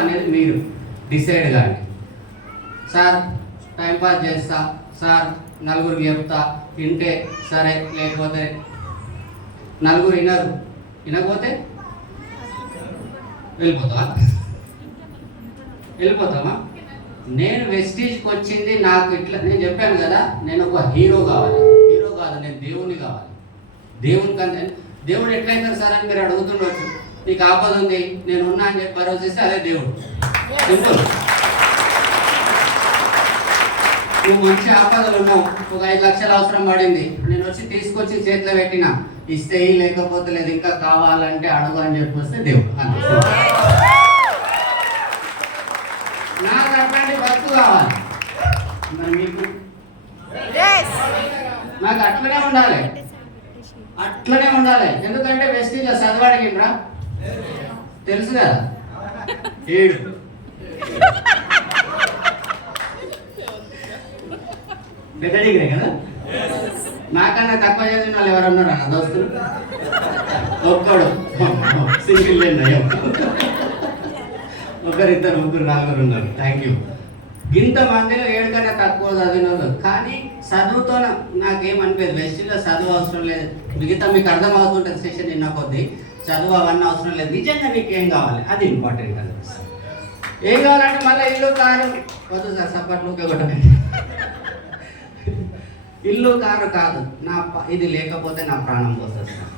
అనేది మీరు డిసైడ్ కాండి. సార్ టైంపాస్ చేస్తా, సార్ నలుగురికి చెప్తా, వింటే సరే, లేకపోతే నలుగురు వినకపోతే వెళ్ళిపోతామా? నేను వెస్టీజ్కి వచ్చింది నాకు ఇట్లా, నేను చెప్పాను కదా, నేను ఒక హీరో కావాలి. హీరో కాదు, నేను దేవుని కావాలి. దేవుని కంటే దేవుడు ఎట్లయితారు సార్ అని మీరు అడుగుతుండవచ్చు. నీకు ఆపద ఉంది, నేను ఉన్నా అని చెప్పి భరోసా ఇస్తే అదే దేవుడు. సింపుల్. నువ్వు మంచి ఆపదలు ఉన్నావు, ఒక 5 లక్షలు అవసరం పడింది, నేను వచ్చి తీసుకొచ్చి చేతిలో పెట్టిన, ఇస్తే లేకపోతే లేదు, ఇంకా కావాలంటే అడుగు అని చెప్పి వస్తే దేవుడు. నాకు అట్లాంటి బతుకు కావాలి. మరి మీకు నాకు అట్లనే ఉండాలి. ఎందుకంటే వెస్టీజ్లో చదవాడికిండ్రా తెలుసు కదా, 7 పెద్ద డిగ్రీ కదా. నాకన్నా తక్కువ చదివిన వాళ్ళు ఎవరన్నారు అన్న దోస్తులు? ఒక్కడు సింగిల్ ఒకరిద్దరు, ముగ్గురు, 4 ఉన్నారు. Thank you. ఇంతమందిలో 7 కన్నా తక్కువ చదివిన వాళ్ళు. కానీ చదువుతో నాకేమనిపించదు, వెస్టీజ్లో చదువు అవసరం లేదు. మిగతా మీకు అర్థం అవుతుంటుంది సెషన్ నిన్న కొద్దీ. చదువు అవన్నీ అవసరం లేదు. నిజంగా మీకు ఏం కావాలి అది ఇంపార్టెంట్ కదా. ఏం కావాలంటే మళ్ళీ ఇల్లు కారు వద్దు సార్, సప్పట్లోకి ఒకటి ఇల్లు కారు కాదు. ఇది లేకపోతే నా ప్రాణం పోతుంది సార్,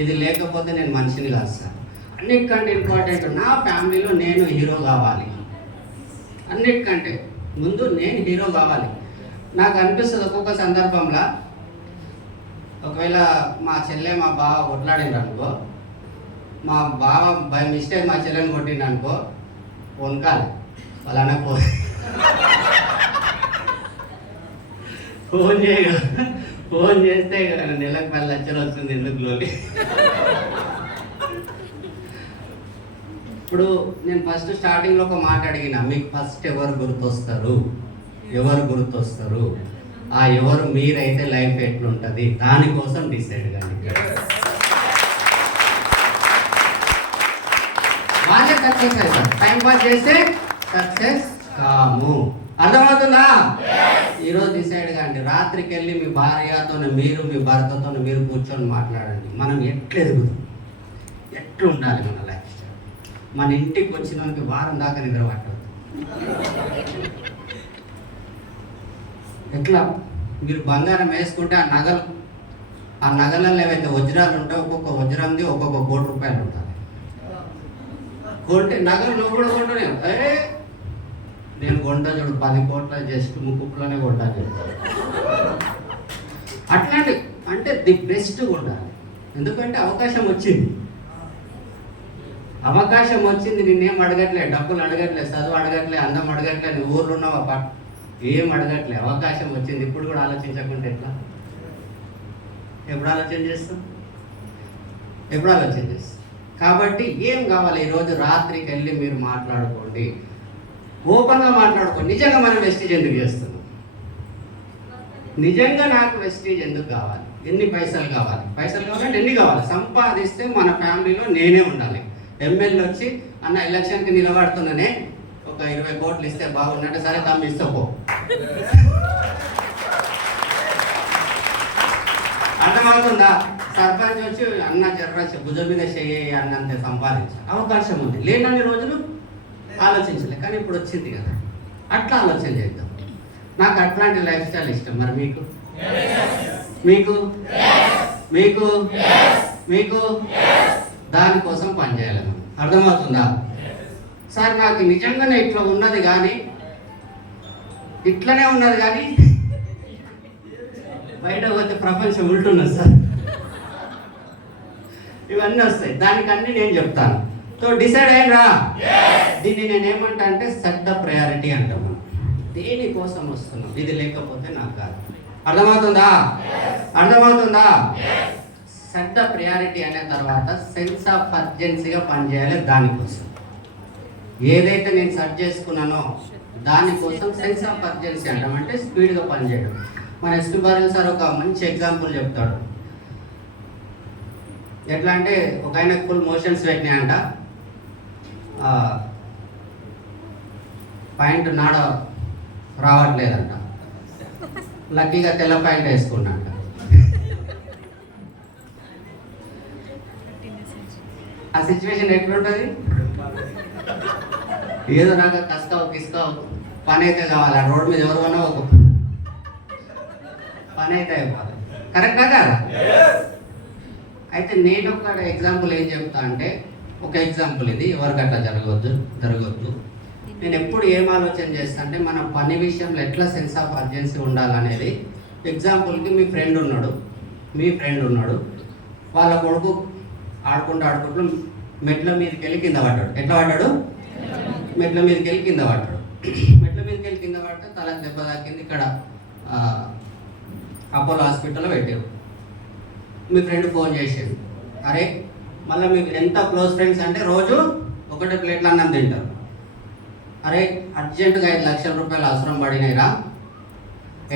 ఇది లేకపోతే నేను మనిషిని కాదు సార్. అన్నిటికంటే ఇంపార్టెంట్ నా ఫ్యామిలీలో నేను హీరో కావాలి. అన్నిటికంటే ముందు నేను హీరో కావాలి. నాకు అనిపిస్తుంది ఒక్కొక్క సందర్భంలో, ఒకవేళ మా చెల్లె మా బావ కొట్లాడిండ్రు అనుకో, మా బావ బై మిస్టేక్ మా చెల్లెని కొట్టిండు అనుకో, వనకాలి వాళ్ళ అన్నకు ఫోన్ చేస్తే నెలకు 10 లక్షలు వస్తుంది ఎందుకు లోలి. ఇప్పుడు నేను ఫస్ట్ స్టార్టింగ్లో ఒక మాట అడిగిన, మీకు ఫస్ట్ ఎవరు గుర్తొస్తారు? ఆ ఎవరు మీరైతే లైఫ్ ఎట్లుంటుంది దానికోసం డిసైడ్ కానీ. వాళ్ళే సక్సెస్ అవుతారు. టైం పాస్ చేస్తే సక్సెస్ కాము. అర్థమవుతుందా? ఈరోజు డిసైడ్ కాండి. రాత్రికి వెళ్ళి మీ భార్యతో మీరు, మీ భర్తతో మీరు కూర్చొని మాట్లాడండి. మనం ఎట్లుండాలి మన లైఫ్ స్టైల్. మన ఇంటికి వచ్చినానికి వారం దాకా నిద్ర పట్టదు. ఎట్లా మీరు బంగారం వేసుకుంటే ఆ నగలలో ఏవైతే వజ్రాలు ఉంటాయో ఒక్కొక్క వజ్రంది ఒక్కొక్క ₹1,00,00,000 ఉంటుంది. కొంటే నగలు నువ్వు కూడా కొంటూనే, నేను కొంటా చూడు 10 కోట్ల జస్ట్ ముక్కులోనే కొంటా చూడు. అట్లాంటి అంటే ది బెస్ట్ ఉండాలి. ఎందుకంటే అవకాశం వచ్చింది, నిన్నేం అడగట్లే, డబ్బులు అడగట్లే, చదువు అడగట్లే, అందం అడగట్లే, నువ్వు ఊర్లో ఉన్నావా ఏం అడగట్లే. అవకాశం వచ్చింది. ఇప్పుడు కూడా ఆలోచించకుంటే ఎట్లా? ఎప్పుడు ఆలోచన చేస్తాం? కాబట్టి ఏం కావాలి? ఈరోజు రాత్రికి వెళ్ళి మీరు మాట్లాడుకోండి, ఓపెన్గా మాట్లాడుకోండి. నిజంగా మనం వెస్టీజ్ ఎందుకు చేస్తున్నాం? నిజంగా నాకు వెస్టీజ్ ఎందుకు కావాలి? ఎన్ని పైసలు కావాలంటే ఎన్ని కావాలి? సంపాదిస్తే మన ఫ్యామిలీలో నేనే ఉండాలి. ఎమ్మెల్యే వచ్చి అన్న ఎలక్షన్కి నిలబడుతున్నానే, ఒక 20 కోట్లు ఇస్తే బాగున్నట్టు. సరే తమ్మి ఇస్తాపో. అర్థమవుతుందా? సర్పంచ్ వచ్చి అన్న జర్రచ్చు భుజం మీద చేయ అన్నంత సంపాదించాలి. అవకాశం ఉంది, లేనన్ని రోజులు ఆలోచించలే, కానీ ఇప్పుడు వచ్చింది కదా, అట్లా ఆలోచన చేద్దాం. నాకు అట్లాంటి లైఫ్ స్టైల్ ఇష్టం. మరి మీకు దానికోసం పనిచేయాలి. అర్థమవుతుందా? సార్ నాకు నిజంగానే ఇట్లనే ఉన్నది కానీ బయట పోతే ప్రపంచం ఉంటున్నది సార్. ఇవన్నీ వస్తాయి, దానికన్నీ నేను చెప్తాను. సో డిసైడ్ అయినరా? దీన్ని నేను ఏమంటా అంటే సెట్ ద ప్రయారిటీ అంటాం. మనం దేనికోసం వస్తున్నాం, ఇది లేకపోతే నాకు కాదు. అర్థమవుతుందా? సెట్ ద ప్రయారిటీ అనే తర్వాత సెన్స్ ఆఫ్ అర్జెన్సీగా పనిచేయాలి. దానికోసం ఏదైతే నేను సెట్ చేసుకున్నానో దానికోసం సెన్స్ ఆఫ్ అర్జెన్సీ అంటాం. అంటే స్పీడ్గా పనిచేయడం. మన ఎస్పీ బారెల్ సార్ ఒక మంచి ఎగ్జాంపుల్ చెప్తాడు. ఎట్లా అంటే ఒక ఆయనకు ఫుల్ మోషన్స్ పెట్టినాయంట. పాయింట్ నాడ రావట్లేదంట, లక్కీగా తెల్ల పాయింట్ వేసుకున్నాంట. ఆ సిచ్యువేషన్ ఎట్లుంటుంది? ఏదో నాకు కష్టం కిస్తావు పని అయితే కావాలి, ఆ రోడ్ మీద ఎవరికన్నా ఒక పని అయితే అయిపోతుంది. కరెక్టా కదా? అయితే నేను ఒక ఎగ్జాంపుల్ ఏం చెప్తా అంటే, ఒక ఎగ్జాంపుల్ ఇది, ఎవరికి అట్లా జరగవద్దు. నేను ఎప్పుడు ఏం ఆలోచన చేస్తా అంటే, మన పని విషయంలో ఎట్లా సెన్స్ ఆఫ్ అర్జెన్సీ ఉండాలనేది. ఎగ్జాంపుల్కి మీ ఫ్రెండ్ ఉన్నాడు, వాళ్ళ కొడుకు ఆడుకుంటూ మెట్ల మీదకి వెళ్ళి కింద పడ్డాడు. ఎట్లా పడ్డాడు? మెట్ల మీదకి వెళ్ళి కింద పడ్డాడు. పడితే తలకు దెబ్బ తాకింది. ఇక్కడ అపోలో హాస్పిటల్లో పెట్టారు. మీ ఫ్రెండ్ ఫోన్ చేసాడు, అరే మళ్ళీ మీకు ఎంత క్లోజ్ ఫ్రెండ్స్ అంటే రోజు ఒకటే ప్లేట్లు అన్నం తింటారు, అరే అర్జెంటుగా 5 లక్షల రూపాయలు అవసరం పడినాయిరా,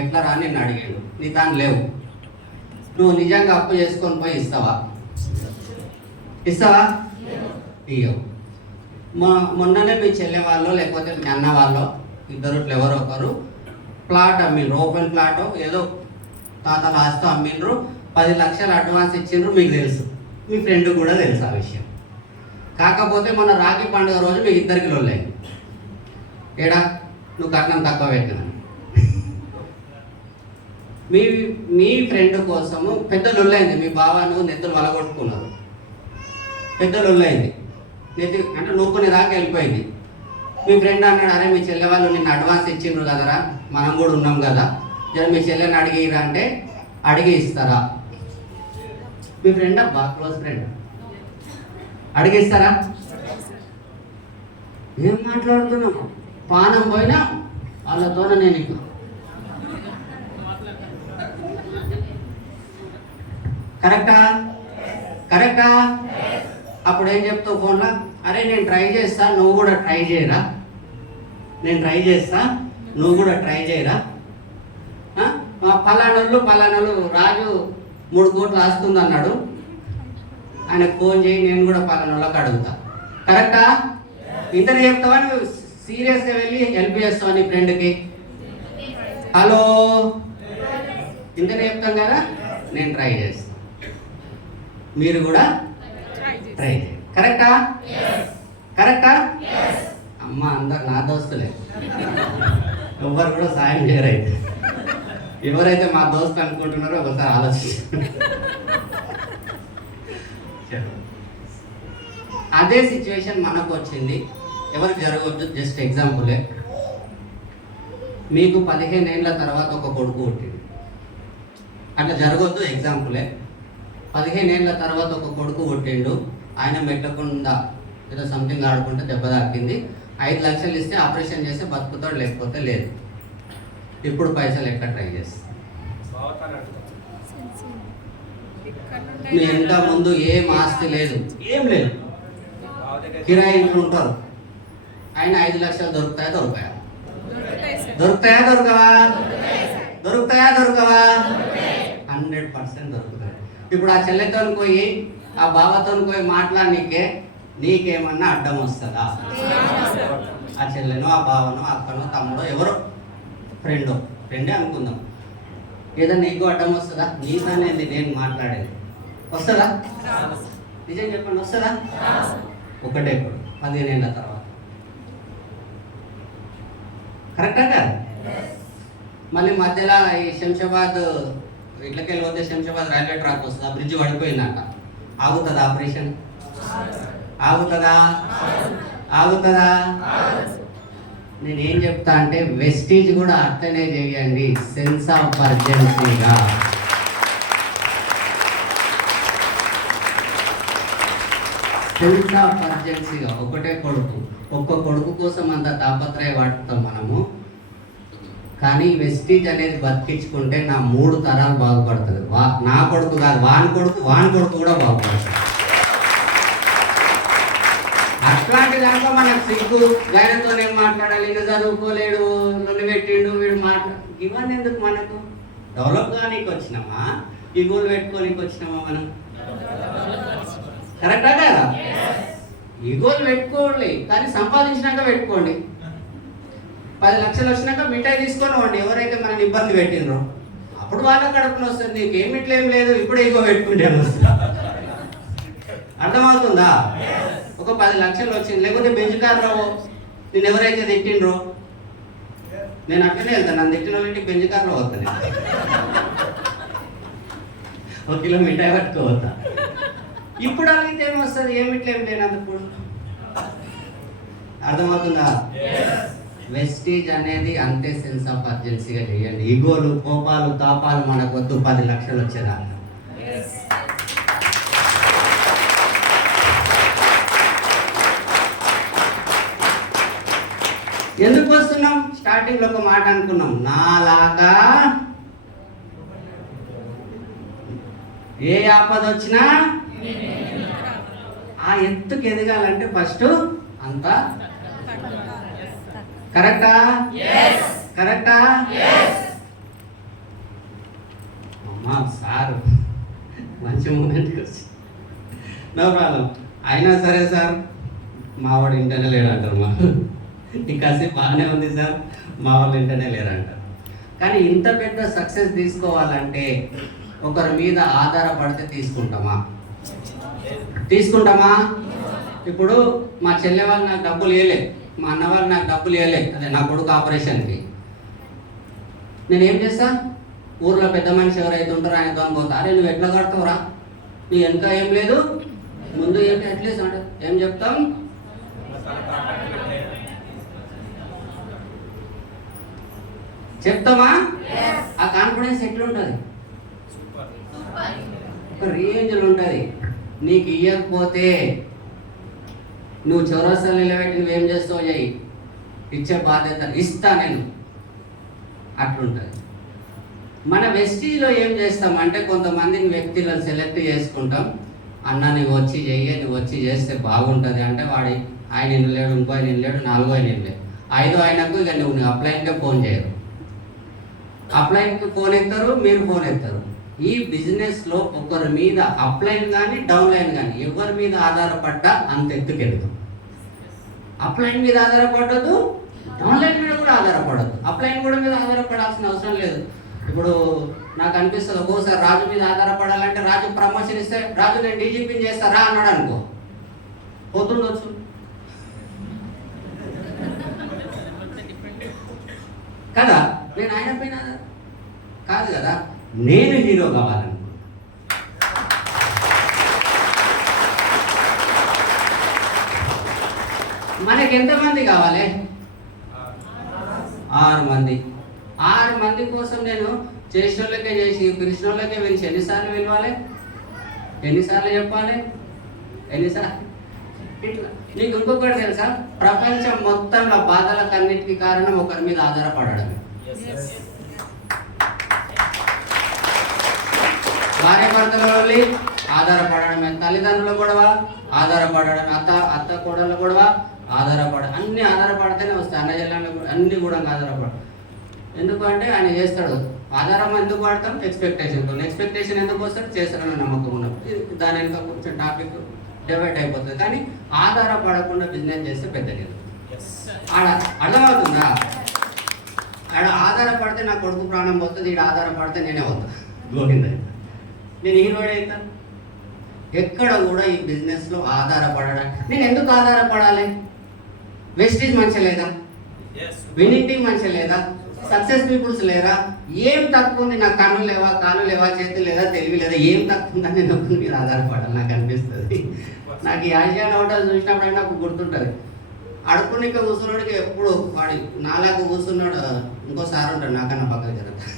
ఎట్లా రా నిన్ను అడిగాడు. నీ దాని లేవు, నువ్వు నిజంగా అప్పు చేసుకొని పోయి ఇస్తావా? ఇయ్యవు. మొన్ననే మీ చెల్లె వాళ్ళు లేకపోతే మీ అన్న వాళ్ళు ఇద్దరు ఎవరో ఒకరు ప్లాట్ అమ్మిండ్రు, ఓపెన్ ప్లాట్ ఏదో తాతల ఆస్తో అమ్మిండ్రు, 10 లక్షలు అడ్వాన్స్ ఇచ్చిండ్రు. మీకు తెలుసు, మీ ఫ్రెండ్ కూడా తెలుసు ఆ విషయం. కాకపోతే మన రాఖీ పండుగ రోజు మీ ఇద్దరికి లొల్లైంది. ఏడా నువ్వు కట్నం తక్కువ పెట్టినా. మీ ఫ్రెండ్ కోసము పెద్ద లొల్లైంది. మీ బావ నువ్వు నెత్తులు వలగొట్టుకున్నారు, పెద్ద లొల్లైంది. నెత్తి అంటే నూకునే దాకా వెళ్ళిపోయింది. మీ ఫ్రెండ్ అన్నాడు, అరే మీ చెల్లె వాళ్ళు నిన్ను అడ్వాన్స్ ఇచ్చిండ్రు కదరా, మనం కూడా ఉన్నాం కదా, జర మీ చెల్లెని అడిగిరా అంటే అడిగి ఇస్తారా? మీ ఫ్రెండ్ అబ్బా, క్లోజ్ ఫ్రెండ్, అడిగిస్తారా? ఏం మాట్లాడుతున్నాము? పానం పోయినా వాళ్ళతోనే నేను ఇంకా కరెక్టా? అప్పుడు ఏం చెప్తావు ఫోన్లో? అరే నేను ట్రై చేస్తా, నువ్వు కూడా ట్రై చేయరా, నేను ట్రై చేస్తా, నువ్వు కూడా ట్రై చేయరా. పలానోళ్ళు రాజు 3 కోట్లు ఆస్తుంది అన్నాడు, ఆయనకు ఫోన్ చేయి, నేను కూడా పలానోళ్ళకి అడుగుతా. కరెక్టా? ఇంతనే చెప్తావా? నువ్వు సీరియస్గా వెళ్ళి హెల్ప్ చేస్తావా నీ ఫ్రెండ్కి? హలో, ఇంతనే చెప్తాం కదా, నేను ట్రై చేస్తాను, మీరు కూడా ట్రై చేయండి. కరెక్టా? అమ్మ అందరు నా దోస్తులే, ఎవరు కూడా సాయం చేయరైతే. ఎవరైతే మా దోస్తు అనుకుంటున్నారో ఒకసారి ఆలోచించండి. అదే సిచ్యువేషన్ మనకు వచ్చింది, ఎవరికి జరగవద్దు. జస్ట్ ఎగ్జాంపులే, మీకు 15 ఏళ్ళ తర్వాత ఒక కొడుకు పుట్టింది, అట్లా జరగవద్దు. ఎగ్జాంపులే, 15 ఏళ్ళ తర్వాత ఒక కొడుకు పుట్టిండు, ఆయన మెట్టకుండా ఏదో సంథింగ్ ఆడుకుంటే దెబ్బ తాకింది, 5 లక్షలు ఇస్తే ఆపరేషన్ చేస్తే బతుకుతాడు, లేకపోతే లేదు. ఇప్పుడు పైసలు ఎక్కడ ట్రై చేస్తా? మీ ఇంత ముందు ఏం ఆస్తి లేదు, ఏం లేదు, కిరాయి ఇంట్లో ఉంటారు. ఆయన 5 లక్షలు దొరుకుతాయా? దొరకవా? 100% దొరుకుతాయి. ఇప్పుడు ఆ చెల్లెతో పోయి ఆ బావతో పోయి మాట్లాడనీకే నీకేమన్నా అడ్డం వస్తుందా? ఆ చెల్లెనో ఆ బావనో అక్కనో తమ్ముడో ఎవరో ఫ్రెండే అనుకుందాం, ఏదో నీకు అడ్డం వస్తుందా? నీతోనేది నేను మాట్లాడేది, వస్తుందా? నిజం చెప్పండి, వస్తుందా? ఒకటే ఇప్పుడు 15 ఏళ్ళ తర్వాత. కరెక్టా? మళ్ళీ మధ్యలో ఈ శంషాబాద్ ఇట్లకెళ్ళి పోతే శంషాబాద్ రైల్వే ట్రాక్ వస్తుంది, ఆ బ్రిడ్జ్ పడిపోయిందంట, ఆగుతుందా ఆపరేషన్? ఆగుతుందా? నేనేం చెప్తా అంటే, వెస్టీజ్ కూడా అట్లనే చేయండి, సెన్స్ ఆఫ్ అర్జెన్సీగా. ఒకటే కొడుకు, ఒక్క కొడుకు కోసం అంత తాపత్రయపడతాం మనము. కానీ వెస్టీజ్ అనేది బతికించుకుంటే నా 3 తరాలు బాగుపడుతుంది. నా కొడుకు కాదు, వాని కొడుకు కూడా బాగుపడుతుంది. అట్లాంటి దాంట్లో మనకు సిగ్గు, గాయనతో ఏం మాట్లాడాలి, ఇంకా చదువుకోలేడు, నన్ను పెట్టిండు వీడు ఇవన్నీ ఎందుకు? మనకు డెవలప్ కానీకి వచ్చినామా, ఈ గోల్ పెట్టుకోనికి వచ్చినామా మనం? కరెక్టా కదా? ఈగోలు పెట్టుకోండి, కానీ సంపాదించినాక పెట్టుకోండి. 10 లక్షలు వచ్చినాక మిఠాయి తీసుకొని పోండి ఎవరైతే మనని ఇబ్బంది పెట్టినరో. అప్పుడు వాళ్ళ కడుపున వస్తుంది. నీకు ఏమిట్లేం లేదు, ఇప్పుడే ఈగో పెట్టుకుంటే వస్తుంది. అర్థమవుతుందా? ఒక 10 లక్షలు వచ్చింది, లేకపోతే బెంచ్ కార్లో నేను ఎవరైతే తిట్టినరో, నేను అట్లనే వెళ్తాను. నన్ను తిట్టిన వాళ్ళకి బెంచ్ కార్లో వస్తాను. 1 కిలో మిఠాయి పట్టుకోవద్దా? ఇప్పుడు అడిగితే ఏమొస్తుంది? ఏమిట్లేం లేనందుకు. అర్థమవుతుందా? వెస్టీజ్ అనేది అంతే సెన్స్ ఆఫ్ అర్జెన్సీగా చేయండి. ఈగోలు, కోపాలు, తాపాలు మనకొద్దు. 10 లక్షలు వచ్చేదాకా ఎందుకు వస్తున్నాం? స్టార్టింగ్ లో ఒక మాట అనుకున్నాం, నాలాగా ఏ ఆపద వచ్చినా ఆ ఎత్తుకు ఎదగాలంటే ఫస్ట్ అంతా కరెక్టా? కరెక్టా? అమ్మా సారు మంచి మూమెంట్కి వచ్చి నో ప్రాబ్లం. అయినా సరే సార్ మావాడు ఇంటనే లేడంటారు. మా ఈ కాసేపు బాగానే ఉంది సార్, మా వాళ్ళు ఇంటనే లేరంటారు. కానీ ఇంత పెద్ద సక్సెస్ తీసుకోవాలంటే ఒకరి మీద ఆధారపడితే తీసుకుంటామా? ఇప్పుడు మా చెల్లె వాళ్ళు నాకు డబ్బులు ఇవ్వలేదు, మా అన్న వాళ్ళు నాకు డబ్బులు ఇవ్వలేదు, అదే నా కొడుకు ఆపరేషన్కి. నేనేం చేస్తా? ఊర్లో పెద్ద మనిషి ఎవరైతే ఉంటారో ఆయన దాని పోతా, అరే నువ్వు ఎట్లా కడతావురా, నీ వెనక ఏం లేదు, ముందు ఏం అట్లీస్ట్ అంటే ఏం చెప్తాం? చెప్తామా? ఆ కాన్ఫిడెన్స్ ఎట్లుంటుంది? ఒక రేంజ్లో ఉంటుంది. నీకు ఇవ్వకపోతే నువ్వు చౌరస్తాలు నిలబెట్టి నువ్వేం చేస్తావు చెయ్యి, ఇచ్చే బాధ్యత ఇస్తా నేను, అట్లుంటుంది. మన వెస్టీజ్లో ఏం చేస్తామంటే కొంతమందిని వ్యక్తులను సెలెక్ట్ చేసుకుంటాం. అన్న నువ్వు వచ్చి చెయ్యి, నువ్వు వచ్చి చేస్తే బాగుంటుంది అంటే వాడి ఆయన నిన్నలేడు, ఇంకో ఆయన నిన్నలేడు, 4వ ఆయన నిన్నలేడు, 5వ ఆయనకు ఇక నువ్వు అప్లైన్కే ఫోన్ చేయరు. అప్లైన్కి ఫోన్ ఎత్తారు, మీరు ఫోన్ ఎత్తారు. ఈ బిజినెస్లో ఒకరి మీద అప్లైన్ కానీ డౌన్లైన్ కానీ ఎవరి మీద ఆధారపడ్డా అంత ఎత్తుకెళ్తాం. అప్లైన్ మీద ఆధారపడద్దు, డౌన్లైన్ మీద కూడా ఆధారపడద్దు. అప్లైన్ కూడా మీద ఆధారపడాల్సిన అవసరం లేదు. ఇప్పుడు నాకు అనిపిస్తుంది ఒక్కోసారి రాజు మీద ఆధారపడాలంటే, రాజు ప్రమోషన్ ఇస్తే రాజు నేను డీజీపీని చేస్తారా అన్నాడు అనుకో, పోతుండొచ్చు కదా. నేను ఆయన పైన కాదు కదా, నేను హీరో కావాలనుకో. మనకి ఎంతమంది కావాలి? 6 మంది. 6 మంది కోసం నేను చేసిన వాళ్ళకే చేసి పిలిచిన వాళ్ళకే పిలిచి ఎన్నిసార్లు పిలవాలి, ఎన్నిసార్లు చెప్పాలి, ఎన్నిసార్లు ఇట్లా. నీకు ఇంకొకటి తెలుసా? ప్రపంచం మొత్తంలో బాధలకన్నిటికీ కారణం ఒకరి మీద ఆధారపడడమే. భార్య భర్తల వల్ల ఆధారపడడమే, తల్లిదండ్రుల గొడవ ఆధారపడడం, అత్త కోడళ్ళ గొడవ అన్ని ఆధారపడితేనే వస్తాయి. అన్నజల్లాన్ని కూడా అన్ని కూడా ఆధారపడ. ఎందుకంటే ఆయన చేస్తాడు. ఆధారం ఎందుకు వాడతాం? ఎక్స్పెక్టేషన్ ఎందుకు వస్తాడు? చేస్తాడని నమ్మకం ఉన్నప్పుడు. దాని వెనుక కొంచెం టాపిక్ డివైడ్ అయిపోతుంది. కానీ ఆధారపడకుండా బిజినెస్ చేస్తే పెద్దది. ఆడ అర్థమవుతుందా? ఆడ ఆధారపడితే నా కొడుకు ప్రాణం పోతుంది, ఈడ ఆధారపడితే నేనే అవుతా గోవింద, నేను హీరోడే అవుతాను. ఎక్కడ కూడా ఈ బిజినెస్లో ఆధారపడడం. నేను ఎందుకు ఆధారపడాలి? వెస్టీజ్ మంచి లేదా? విన్నింగ్ టీం మంచి లేదా? సక్సెస్ పీపుల్స్ లేరా? ఏం తక్కువ ఉంది? నాకు కన్ను లేవా, కాళ్ళు లేవా, చేతులు లేదా, తెలివి లేదా? ఏం తక్కువ ఉందని నేను ఒక్కరి మీద ఆధారపడాలి. నాకు అనిపిస్తుంది. నాకు ఈ ఆసియా హోటల్ చూసినప్పుడు నాకు గుర్తుంటుంది. అడుక్కునిక కూర్చున్నాడికి ఎప్పుడు వాడి నాలాగా కూర్చున్నాడు, ఇంకోసారి ఉంటాడు నాకన్నా పక్కన జరుగుతుంది.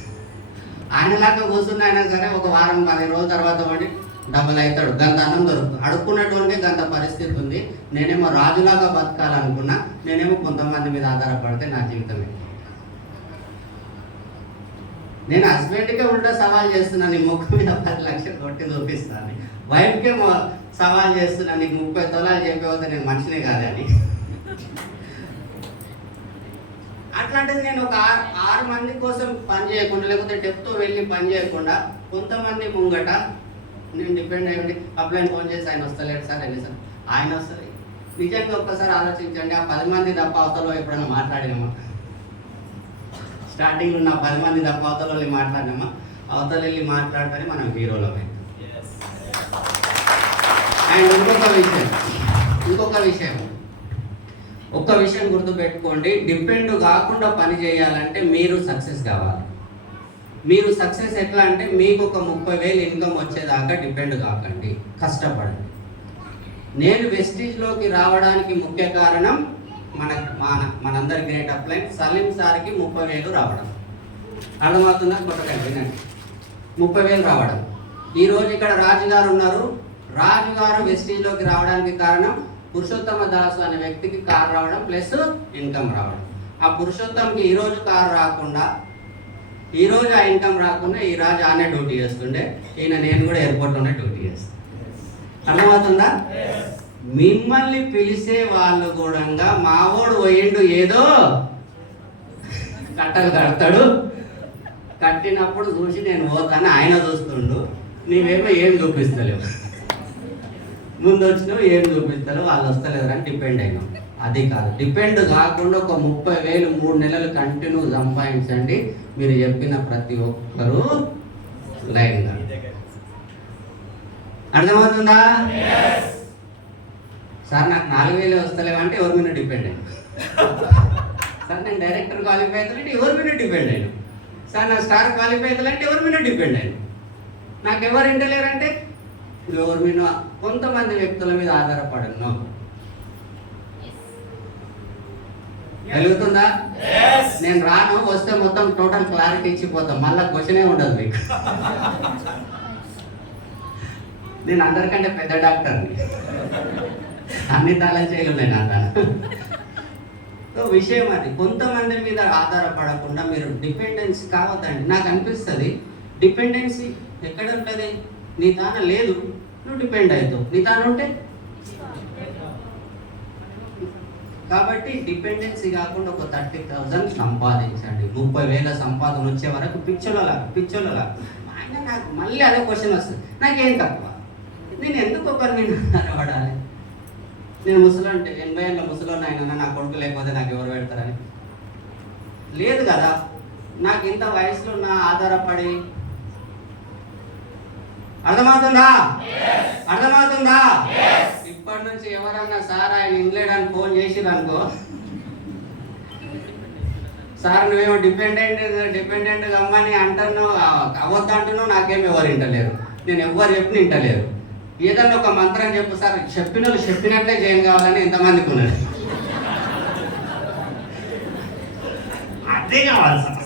ఆయనలాగా కూర్చున్న అయినా సరే ఒక వారం 10 రోజుల తర్వాత వాడి డబ్బులు అవుతాడు, గంత అన్నం దొరుకుతుంది. అడుక్కున్నటువంటి గంత పరిస్థితి ఉంది. నేనేమో రాజులాగా బతకాలనుకున్నా, నేనేమో కొంతమంది మీద ఆధారపడితే నా జీవితమే. నేను హస్బెండ్కే ఉల్టా సవాల్ చేస్తున్నాను, నీ ముక్కు మీద 10 లక్షలు కొట్టి చూపిస్తాను. వైఫ్కే సవాల్ చేస్తున్నాను, నీకు 30 తొలాలు చెప్పేవద్దు, నేను మనిషినే కాదని. అట్లాంటిది నేను ఒక 6 మంది కోసం పని చేయకుండా, లేకపోతే డెప్తో వెళ్ళి పని చేయకుండా కొంతమంది ముంగట నేను డిపెండ్ అయ్యండి. అప్లైన్ ఫోన్ చేసి ఆయన వస్తలేడు సార్, ఎన్ని సార్ ఆయన వస్తుంది, నిజంగా ఒక్కసారి ఆలోచించండి, ఆ 10 మంది తప్ప అవతల ఎప్పుడైనా మాట్లాడినామా? స్టార్టింగ్లో ఉన్న 10 మంది తప్ప అవతల వెళ్ళి మాట్లాడినామా? అవతల వెళ్ళి మాట్లాడితేనే మనం హీరోలమే. అండ్ ఒక్క విషయం గుర్తుపెట్టుకోండి, డిపెండ్ కాకుండా పని చేయాలంటే మీరు సక్సెస్ కావాలి. మీరు సక్సెస్ ఎట్లా అంటే మీకు ఒక 30,000 ఇన్కమ్ వచ్చేదాకా డిపెండ్ కాకండి, కష్టపడండి. నేను వెస్టీజ్లోకి రావడానికి ముఖ్య కారణం మనందరి గ్రేట్ అప్లైన్ సలీం సార్కి 30,000 రావడం. అర్థమవుతుందా? కొట్టకండి, వినండి. 30,000 రావడం. ఈరోజు ఇక్కడ రాజుగారు ఉన్నారు. రాజుగారు వెస్టీజ్లోకి రావడానికి కారణం పురుషోత్తమ దాసు అనే వ్యక్తికి కారు రావడం ప్లస్ ఇన్కమ్ రావడం. ఆ పురుషోత్తంకి ఈరోజు కారు రాకుండా, ఈరోజు ఆ ఇన్కమ్ రాకుండా ఈ రాజు ఆనే డ్యూటీ చేస్తుండే, నేను కూడా ఎయిర్పోర్ట్లోనే డ్యూటీ చేస్తాను. అర్థమవుతుందా? మిమ్మల్ని పిలిచే వాళ్ళు కూడా మావోడు పోయిండు ఏదో కట్టలు కడతాడు, కట్టినప్పుడు చూసి నేను పోతాను, ఆయన చూస్తుండు, నీవేమో ఏం చూపిస్తలేవు, ముందు వచ్చినావు ఏం చూపిస్తారో వాళ్ళు వస్తలేరు అని డిపెండ్ అయినాం. అది కాదు, డిపెండ్ కాకుండా ఒక 30,000 3 నెలలు కంటిన్యూ సంపాదించండి. మీరు చెప్పిన ప్రతి ఒక్కరూ లైన్గా. అర్థమవుతుందా? సార్ నాకు 4,000 వస్తలేవు అంటే ఎవరి మీద డిపెండ్ అయినా. సార్ నేను డైరెక్టర్ క్వాలిఫై అవుతానంటే ఎవరి మీద డిపెండ్ అయినా. సార్ నా స్టార్ క్వాలిఫై అవుతానంటే ఎవరి మీద డిపెండ్ అయినా. నాకు ఎవరు ఇంటలేరంటే ఎవరి మీద, కొంతమంది వ్యక్తుల మీద ఆధారపడను. వెలుగుతుందా? నేను రాను, వస్తే మొత్తం టోటల్ క్లారిటీ ఇచ్చిపోతాం, మళ్ళీ క్వశ్చనే ఉండదు మీకు. నేను అందరికంటే పెద్ద డాక్టర్ని, అన్ని తాళంచేలు ఉన్నాయి నా దాని. సో విషయం అది, కొంతమంది మీద ఆధారపడకుండా మీరు డిపెండెన్సీ కావద్దండి. నాకు అనిపిస్తుంది డిపెండెన్సీ ఎక్కడ ఉంటుంది, నీ తాన లేదు, నువ్వు డిపెండ్ అవుతావు, నీ తాను ఉంటే. కాబట్టి డిపెండెన్సీ కాకుండా ఒక 30,000 సంపాదించండి. 30,000 సంపాదన వచ్చే వరకు పిచ్చోళ్ళలా. ఆయన నాకు మళ్ళీ అదే క్వశ్చన్ వస్తుంది, నాకేం తక్కువ, నేను ఎందుకు ఒకరి మీద ఆధారపడాలి? నేను ముసలి అంటే 80 ఏళ్ళ ముసలిని అయినా నా కొడుకు లేకపోతే నాకు ఎవరు పెడతారని లేదు కదా. నాకు ఇంత వయసులో నా ఆధారపడి, అర్థమవుతుందా? ఇప్పటి నుంచి ఎవరన్నా సార్ ఆయన ఇంగ్లాండ్ అని ఫోన్ చేసిరు అనుకో, సార్ నువ్వేమో డిపెండెంట్ అమ్మని అంటున్నావు, అవద్దు అంటున్నావు, నాకేమి ఎవరు వింటలేరు, నేను ఎవరు చెప్పిన వింటలేరు. ఏదన్నా ఒక మంత్రం చెప్పు సార్, చెప్పిన వాళ్ళు చెప్పినట్లే జయం కావాలని ఎంతమందికి ఉన్నారు. అదే కావాలి సార్.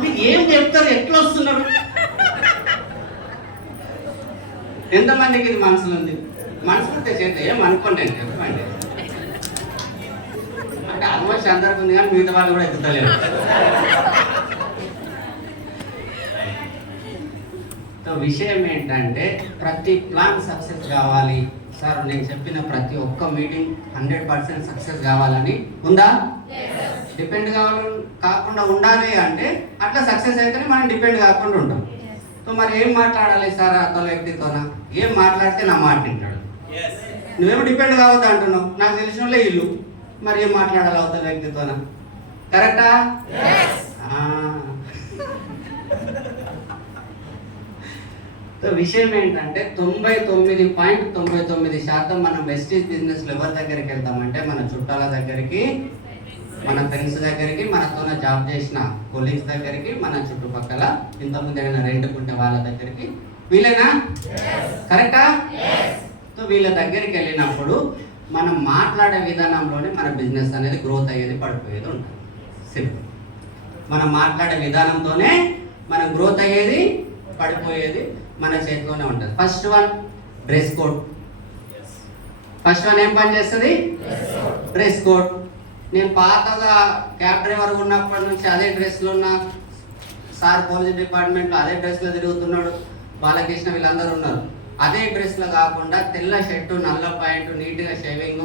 మీకు ఏం చెప్తారు, ఎట్లా వస్తున్నారు, ఎంతమందికి ఇది మనసులో ఉంది? మనసుకుంటే చేస్తే ఏమనుకోండి, నేను చెప్పండి అంటే ఆల్మోస్ట్ అందరికి ఉంది, కానీ మిగతా వాళ్ళు కూడా ఎత్తుతలేరు. సో విషయం ఏంటంటే ప్రతి ప్లాన్ సక్సెస్ కావాలి సార్. నేను చెప్పిన ప్రతి ఒక్క మీటింగ్ 100% సక్సెస్ కావాలని ఉందా? డిపెండ్ కాకుండా ఉండాలి అంటే అట్లా సక్సెస్ అయితేనే మనం డిపెండ్ కాకుండా ఉంటాం. సో మరి ఏం మాట్లాడాలి సార్ అతల వ్యక్తితోనా? ఏం మాట్లాడితే నా మాట వింటాడు. నువ్వేమో డిపెండ్ కావద్దు అంటున్నావు, నాకు తెలిసిన వాళ్ళే ఇల్లు, మరి ఏం మాట్లాడాలి అవతల వ్యక్తితోనా? కరెక్టా? సో విషయం ఏంటంటే 99.99% మనం వెస్టీజ్ బిజినెస్లో ఎవరి దగ్గరికి వెళ్తామంటే మన చుట్టాల దగ్గరికి, మన ఫ్రెండ్స్ దగ్గరికి, మనతోనే జాబ్ చేసిన కొలీగ్స్ దగ్గరికి, మన చుట్టుపక్కల ఇంతకుముందు ఏదైనా రెంట్కుంటే వాళ్ళ దగ్గరికి. వీళ్ళేనా? కరెక్టా? సో వీళ్ళ దగ్గరికి వెళ్ళినప్పుడు మనం మాట్లాడే విధానంలోనే మన బిజినెస్ అనేది గ్రోత్ అయ్యేది, పడిపోయేది ఉంటుంది. సింపుల్. మనం మాట్లాడే విధానంతోనే మన గ్రోత్ అయ్యేది, పడిపోయేది మన చేతిలోనే ఉంటుంది. First one dress code. First one ఏం పని చేస్తుంది? Dress code. నేను పాతగా క్యాబ్ డ్రైవర్ ఉన్నప్పటి నుంచి అదే డ్రెస్లో ఉన్న సార్, పోలీస్ డిపార్ట్మెంట్లో అదే డ్రెస్లో తిరుగుతున్నాడు, బాలకృష్ణ వీళ్ళందరూ ఉన్నారు. అదే డ్రెస్లో కాకుండా తెల్ల షర్టు, నల్ల ప్యాంటు, నీట్గా షేవింగ్,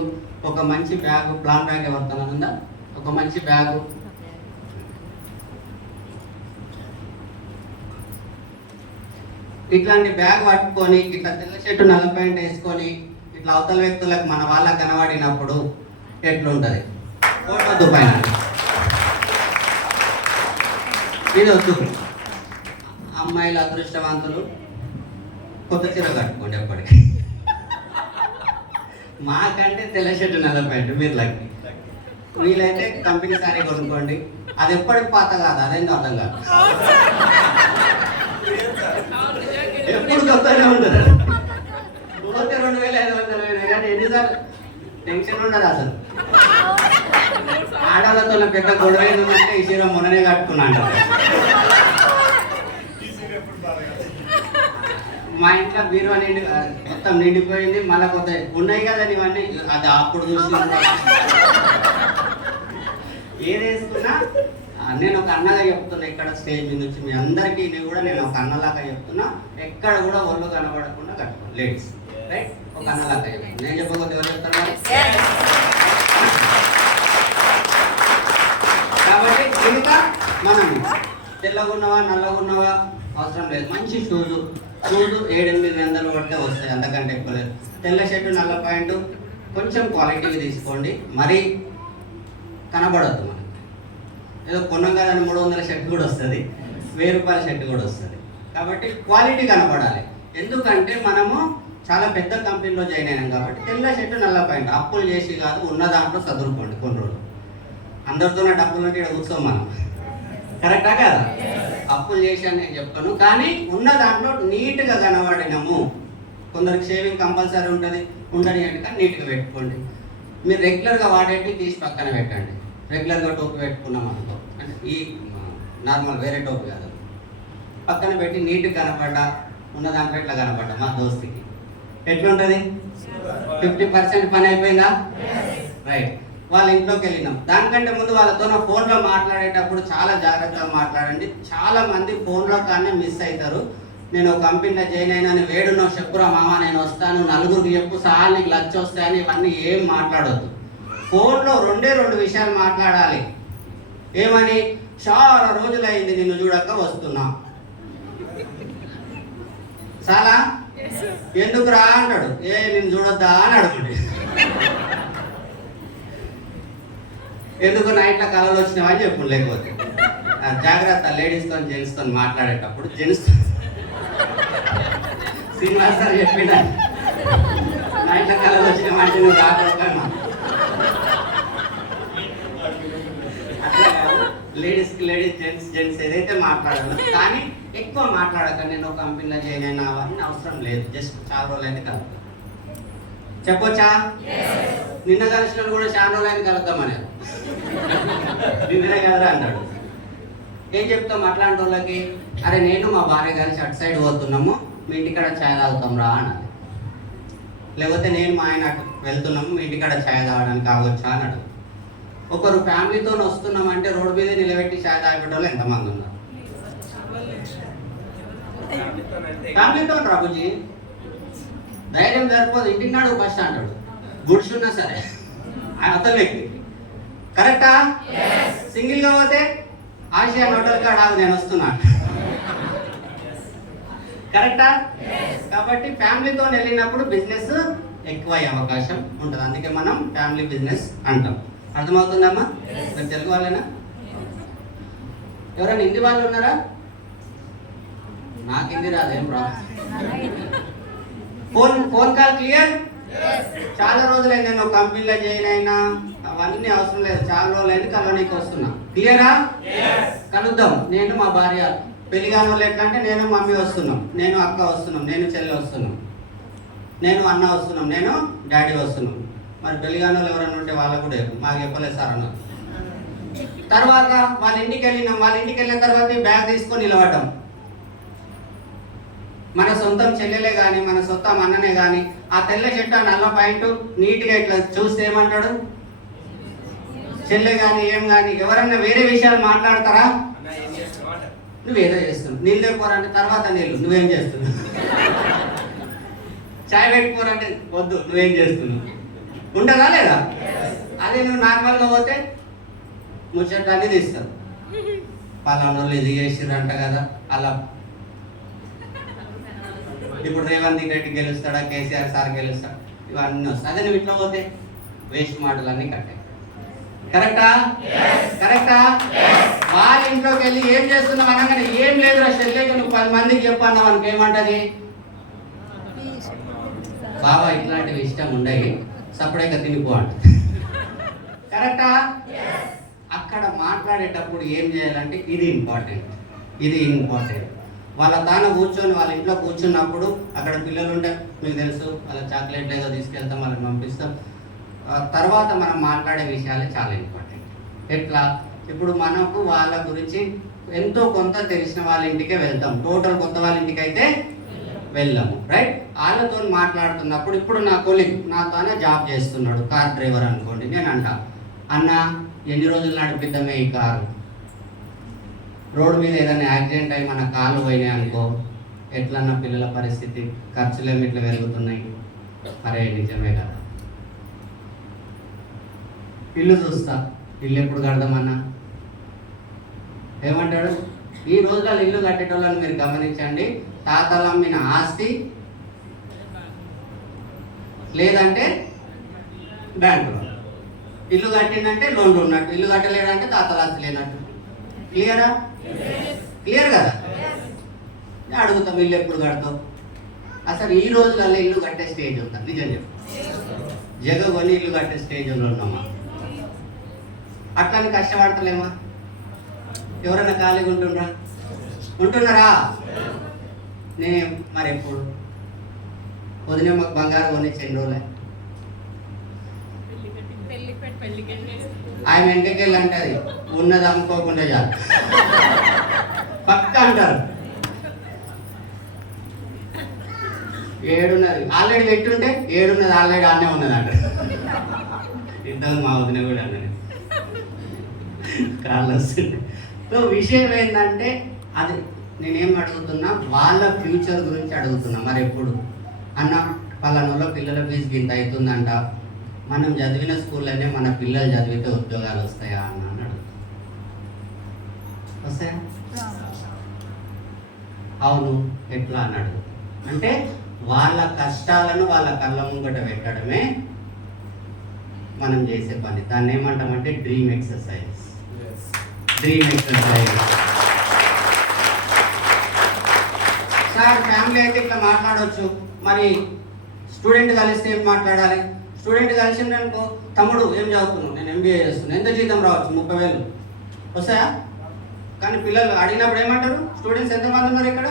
ఒక మంచి బ్యాగు, ప్లాన్ బ్యాగ్ ఎవరితో ఉందా? ఒక మంచి బ్యాగు, ఇట్లాంటి బ్యాగ్ పట్టుకొని, ఇట్లా తెల్ల షర్టు నల్ల ప్యాంట్ వేసుకొని ఇట్లా అవతల వ్యక్తులకు మన వాళ్ళ కనబడినప్పుడు ఎట్లుంటుంది ఫోటో పైన ఇది వద్దు. అమ్మాయిలు అదృష్టవంతులు కొత్త చీర కట్టుకోండి ఎప్పటికీ. మాకంటే తెల్ల షర్టు నల్ల ప్యాంటు మీరు లక్కి. వీలైతే కంపెనీ సారీ కొనుక్కోండి. అది ఎప్పటికి పాత కాదు, అదేంటో అర్థం కాదు, ఎప్పుడు కొత్తనే ఉంటుంది. పోతే 2500 కానీ ఎన్నిసార్లు టెన్షన్ ఉండదు అసలు. ఆడవాళ్ళతో పెద్ద గొడవ ఏంటంటే ఈ చీర మొన్ననే కట్టుకున్నా అంటారు. మా ఇంట్లో బీరువా మొత్తం నిండిపోయింది. మళ్ళీ కొత్త ఉన్నాయి కదా ఇవన్నీ, అది అప్పుడు చూసి ఏది వేసుకున్నా నేను ఒక అన్నగా చెప్తున్నా ఇక్కడ స్టేజ్ నుంచి మీ అందరికీ కూడా నేను ఒక అన్నలాగా చెప్తున్నా. ఎక్కడ కూడా ఒళ్ళు కనబడకుండా కట్టుకోండి లేడీస్, రైట్? ఒక అన్నలాగా చెప్తాను. నేను చెప్పకపోతే ఎవరు చెప్తారు? కాబట్టి ఇంకా మనం తెల్లగున్నవా నల్లగున్నవా అవసరం లేదు. మంచి షూజు 7-800 పడితే వస్తాయి, అంతకంటే ఎక్కువ లేదు. తెల్ల షర్టు నల్ల ప్యాంటు కొంచెం క్వాలిటీగా తీసుకోండి, మరీ కనబడద్దు. మనకి ఏదో కొన్నాం కదని 300 షర్ట్ కూడా వస్తుంది, 1000 రూపాయల షర్ట్ కూడా వస్తుంది. కాబట్టి క్వాలిటీ కనపడాలి. ఎందుకంటే మనము చాలా పెద్ద కంపెనీలో జాయిన్ అయినాం కాబట్టి తెల్ల షర్టు నల్ల ప్యాంటు. అప్పులు చేసి కాదు, ఉన్న దాంట్లో చదువుకోండి కొన్ని రోజులు. అందరితోనే డబ్బులు ఉంటే ఇక్కడ కూర్చోం మనం, కరెక్టా కదా? అప్పులు చేశాను నేను చెప్తాను, కానీ ఉన్న దాంట్లో నీట్గా కనబడినాము. కొందరికి షేవింగ్ కంపల్సరీ ఉంటుంది, ఉండని అంటే నీట్గా పెట్టుకోండి. మీరు రెగ్యులర్గా వాడేటి తీసి పక్కన పెట్టండి. రెగ్యులర్గా టోపీ పెట్టుకున్నాం అనుకో, అంటే ఈ నార్మల్ వేరే టోపీ కాదు, పక్కన పెట్టి నీట్గా కనపడ్డా ఉన్న దాంట్లో ఎట్లా కనపడ్డా మా దోస్తుకి ఎట్లుంటుంది? 50% పని అయిపోయిందా? రైట్. వాళ్ళ ఇంట్లోకి వెళ్ళినాం. దానికంటే ముందు వాళ్ళతో ఫోన్లో మాట్లాడేటప్పుడు చాలా జాగ్రత్తగా మాట్లాడండి. చాలా మంది ఫోన్లో కానీ మిస్ అవుతారు. నేను ఒక కంపెనీలో జాయిన్ అయినా, వేడున్నావు చెప్పురా మామ, నేను వస్తాను, నలుగురికి చెప్పు సార్ నీకు లచ్చ వస్తాయని ఇవన్నీ ఏం మాట్లాడొద్దు. ఫోన్లో 2 విషయాలు మాట్లాడాలి. ఏమని? చాలా రోజులైంది నిన్ను చూడక వస్తున్నా. చాలా ఎందుకు రా అంటాడు. నిన్ను చూడొద్దా అని అడుగుండి. ఎందుకు నైట్లో కళలు వచ్చినావా అని చెప్పు. లేకపోతే జాగ్రత్త, లేడీస్తో జెంట్స్తో మాట్లాడేటప్పుడు. జెంట్స్ సినిమా సార్ చెప్పిన నైట్లో కళలు వచ్చినావంటే నువ్వు రాకపోయినా అట్లా కాదు. లేడీస్కి లేడీస్, జెంట్స్ ఏదైతే మాట్లాడాలో, కానీ ఎక్కువ మాట్లాడక. నేను ఒక కంపెనీలో జాయిన్ అయినా అవన్నీ అవసరం లేదు. జస్ట్ చాలా రోజులు అయితే కలుగుతాం. చెప్పొచ్చా? నిన్న కలిసిన కూడా చాలా రోజులు అయితే కలుద్దామని. నిన్ననే కదరా అన్నాడు. ఏం చెప్తాం అట్లాంటి వాళ్ళకి? అరే నేను మా భార్య గారి అటు సైడ్ పోతున్నాము, మీ ఇంటికాడ ఛాయ్ తాగుతాం రా అన్నది. లేకపోతే నేను మా ఆయన అటు వెళ్తున్నాము, మీ ఇంటికాడ ఛాయ్ తాగడానికి కావచ్చా అన్నాడు. ఒకరు ఫ్యామిలీతో వస్తున్నామంటే రోడ్డు మీద నిలబెట్టి ఛాయ్ తాగేటోళ్ళు ఎంతమంది ఉన్నారు? ఫ్యామిలీతో ప్రభుజీ ధైర్యం సరిపోదు. ఇంటికి నాడు ఫస్ట్ అంటాడు, గుడ్సున్నా సరే అతని వ్యక్తి. కరెక్టా? సింగిల్గా పోతే ఆసియా హోటల్ కాడ నేను వస్తున్నా. కరెక్టా? కాబట్టి ఫ్యామిలీతో వెళ్ళినప్పుడు బిజినెస్ ఎక్కువ అయ్యే అవకాశం ఉంటుంది. అందుకే మనం ఫ్యామిలీ బిజినెస్ అంటాం. అర్థమవుతుందమ్మా? మీరు తెలుగు వాళ్ళేనా? ఎవరైనా హిందీ వాళ్ళు ఉన్నారా? నాకు హిందీ రాదు, ఏం ప్రాబ్లం. Phone call clear? చాలా రోజులైంది నేను కంపెనీలో జాయిన్ అయినా, అవన్నీ అవసరం లేదు. చాలా రోజులైంది కలవనీకి వస్తున్నా. క్లియరా? కలుద్దాం. నేను మా భార్య. పెళ్లి కాని వాళ్ళు ఎట్లా అంటే నేను మమ్మీ వస్తున్నాం, నేను అక్క వస్తున్నాం, నేను చెల్లి వస్తున్నాం, నేను అన్న వస్తున్నాం, నేను డాడీ వస్తున్నాం. మరి పెళ్లి కాని వాళ్ళు ఎవరైనా ఉంటే వాళ్ళకు కూడా మాకు చెప్పలేదు సార్ అన్నారు. తర్వాత వాళ్ళ ఇంటికి వెళ్ళినాం. వాళ్ళ ఇంటికి వెళ్ళిన తర్వాత బ్యాగ్ తీసుకొని నిలబడ్డాం. మన సొంతం చెల్లెలే కానీ, మన సొంతం అన్ననే కానీ, ఆ తెల్ల షర్ట్ నల్ల ప్యాంటు నీట్గా ఇట్లా చూస్తే ఏమంటాడు? చెల్లె కానీ ఏం కానీ ఎవరన్నా వేరే విషయాలు మాట్లాడతారా? నువ్వేదో చేస్తున్నావు. నీళ్ళు లేకపోరంటే తర్వాత నీళ్ళు, నువ్వేం చేస్తున్నావు? చాయ్ పెట్టుకోరంటే వద్దు, నువ్వేం చేస్తున్నావు? ఉంటుందా లేదా? అదే నువ్వు నార్మల్గా పోతే ముచ్చటాన్ని తీస్తావు. పలానా వాళ్ళు ఇది చేసిరంట కదా. అలా ఇప్పుడు రేవంత్ రెడ్డి గెలుస్తాడా, కేసీఆర్ సార్ గెలుస్తాడా? ఇవన్నీ వస్తాయి. అదే నువ్వు ఇట్లా పోతే వేస్ట్ మాటలన్నీ కట్టాయి. కరెక్టా? కరెక్టా? వాళ్ళ ఇంట్లోకి వెళ్ళి ఏం చేస్తున్నావు అనగానే ఏం లేదు షెల్లేక నువ్వు 10 మందికి చెప్పన్నావు అనుకో ఏమంటది? బాబా ఇట్లాంటివి ఇష్టం ఉండయి, సపరేట్గా తినిపో అంట. కరెక్టా? అక్కడ మాట్లాడేటప్పుడు ఏం చేయాలంటే ఇది ఇంపార్టెంట్. వాళ్ళ తాను కూర్చొని వాళ్ళ ఇంట్లో కూర్చున్నప్పుడు అక్కడ పిల్లలు ఉంటే మీకు తెలుసు, వాళ్ళ చాక్లెట్ ఏదో తీసుకెళ్తాం, వాళ్ళని పంపిస్తాం. తర్వాత మనం మాట్లాడే విషయాలు చాలా ఇంపార్టెంట్. ఎట్లా? ఇప్పుడు మనకు వాళ్ళ గురించి ఎంతో కొంత తెలిసిన వాళ్ళ ఇంటికే వెళ్తాం, టోటల్ కొత్త వాళ్ళ ఇంటికి అయితే వెళ్ళాము, రైట్? వాళ్ళతో మాట్లాడుతున్నప్పుడు ఇప్పుడు నా కొలీగ్ నాతోనే జాబ్ చేస్తున్నాడు, కార్ డ్రైవర్ అనుకోండి. నేను అంటా, అన్న ఎన్ని రోజులు నడిపిద్దామే ఈ కారు, రోడ్డు మీద ఏదైనా యాక్సిడెంట్ అయ్యి మన కాళ్ళు పోయినాయి అనుకో ఎట్లన్నా పిల్లల పరిస్థితి, ఖర్చులేమి ఇట్లా పెరుగుతున్నాయి. అరే నిజమే కదా. ఇల్లు చూస్తా, ఇల్లు ఎప్పుడు కడదామన్నా ఏమంటాడు? ఈ రోజులలో ఇల్లు కట్టేటోళ్ళని మీరు గమనించండి, తాతలు అమ్మిన ఆస్తి లేదంటే బ్యాంకులో. ఇల్లు కట్టిందంటే లోన్లు ఉన్నట్టు, ఇల్లు కట్టలేదంటే తాతల ఆస్తి లేనట్టు. క్లియరా? క్లియర్ కదా? అడుగుతాం ఇల్లు ఎప్పుడు కడతావు. అసలు ఈ రోజులలో ఇల్లు కట్టే స్టేజ్ ఉందా? నిజం చెప్పు. జగకొని ఇల్లు కట్టే స్టేజ్లో ఉన్నామా? అట్లని కష్టపడతలేమా? ఎవరైనా ఖాళీగా ఉంటున్నారా? నేనే మరి ఎప్పుడు వదిలే మాకు బంగారు కొని చెన్ని రోజులే ఆయన వెంటకెళ్ళి అంటది ఉన్నది అమ్ముకోకుండా చాలు పక్క అంటారు. 7 ఉన్నది ఆల్రెడీ పెట్టుంటే 7 ఉన్నది ఆల్రెడీ ఆనే ఉన్నది అంటారు. ఇంతకు మా వదిన కూడా అన్నది కాళ్ళు వస్తుంది. సో విషయం ఏంటంటే అది నేనేం అడుగుతున్నా, వాళ్ళ ఫ్యూచర్ గురించి అడుగుతున్నా. మరి ఎప్పుడు అన్న పలానాలో పిల్లల ఫీజు ఇంత అవుతుందంట, మనం చదివిన స్కూల్లోనే మన పిల్లలు చదివితే ఉద్యోగాలు వస్తాయా అన్న అని అడుగుతాం. వస్తాయా? అవును, ఎట్లా అని అడుగు. అంటే వాళ్ళ కష్టాలను వాళ్ళ కళ్ళ ముంగట పెట్టడమే మనం చేసే పని. దాన్ని ఏమంటామంటే డ్రీమ్ ఎక్సర్సైజ్. సార్ ఫ్యామిలీ అయితే ఇట్లా మాట్లాడవచ్చు, మరి స్టూడెంట్ కలిస్తే ఏం మాట్లాడాలి? స్టూడెంట్ కలిసిండనుకో, తమ్ముడు ఏం చదువుతున్నావు? నేను ఎంబీఏ చేస్తున్నాను, ఎంత జీతం రావచ్చు? 30,000 వస్తాయా? కానీ పిల్లలు అడిగినప్పుడు ఏమంటారు? స్టూడెంట్స్ ఎంతమంది ఉన్నారు ఇక్కడ?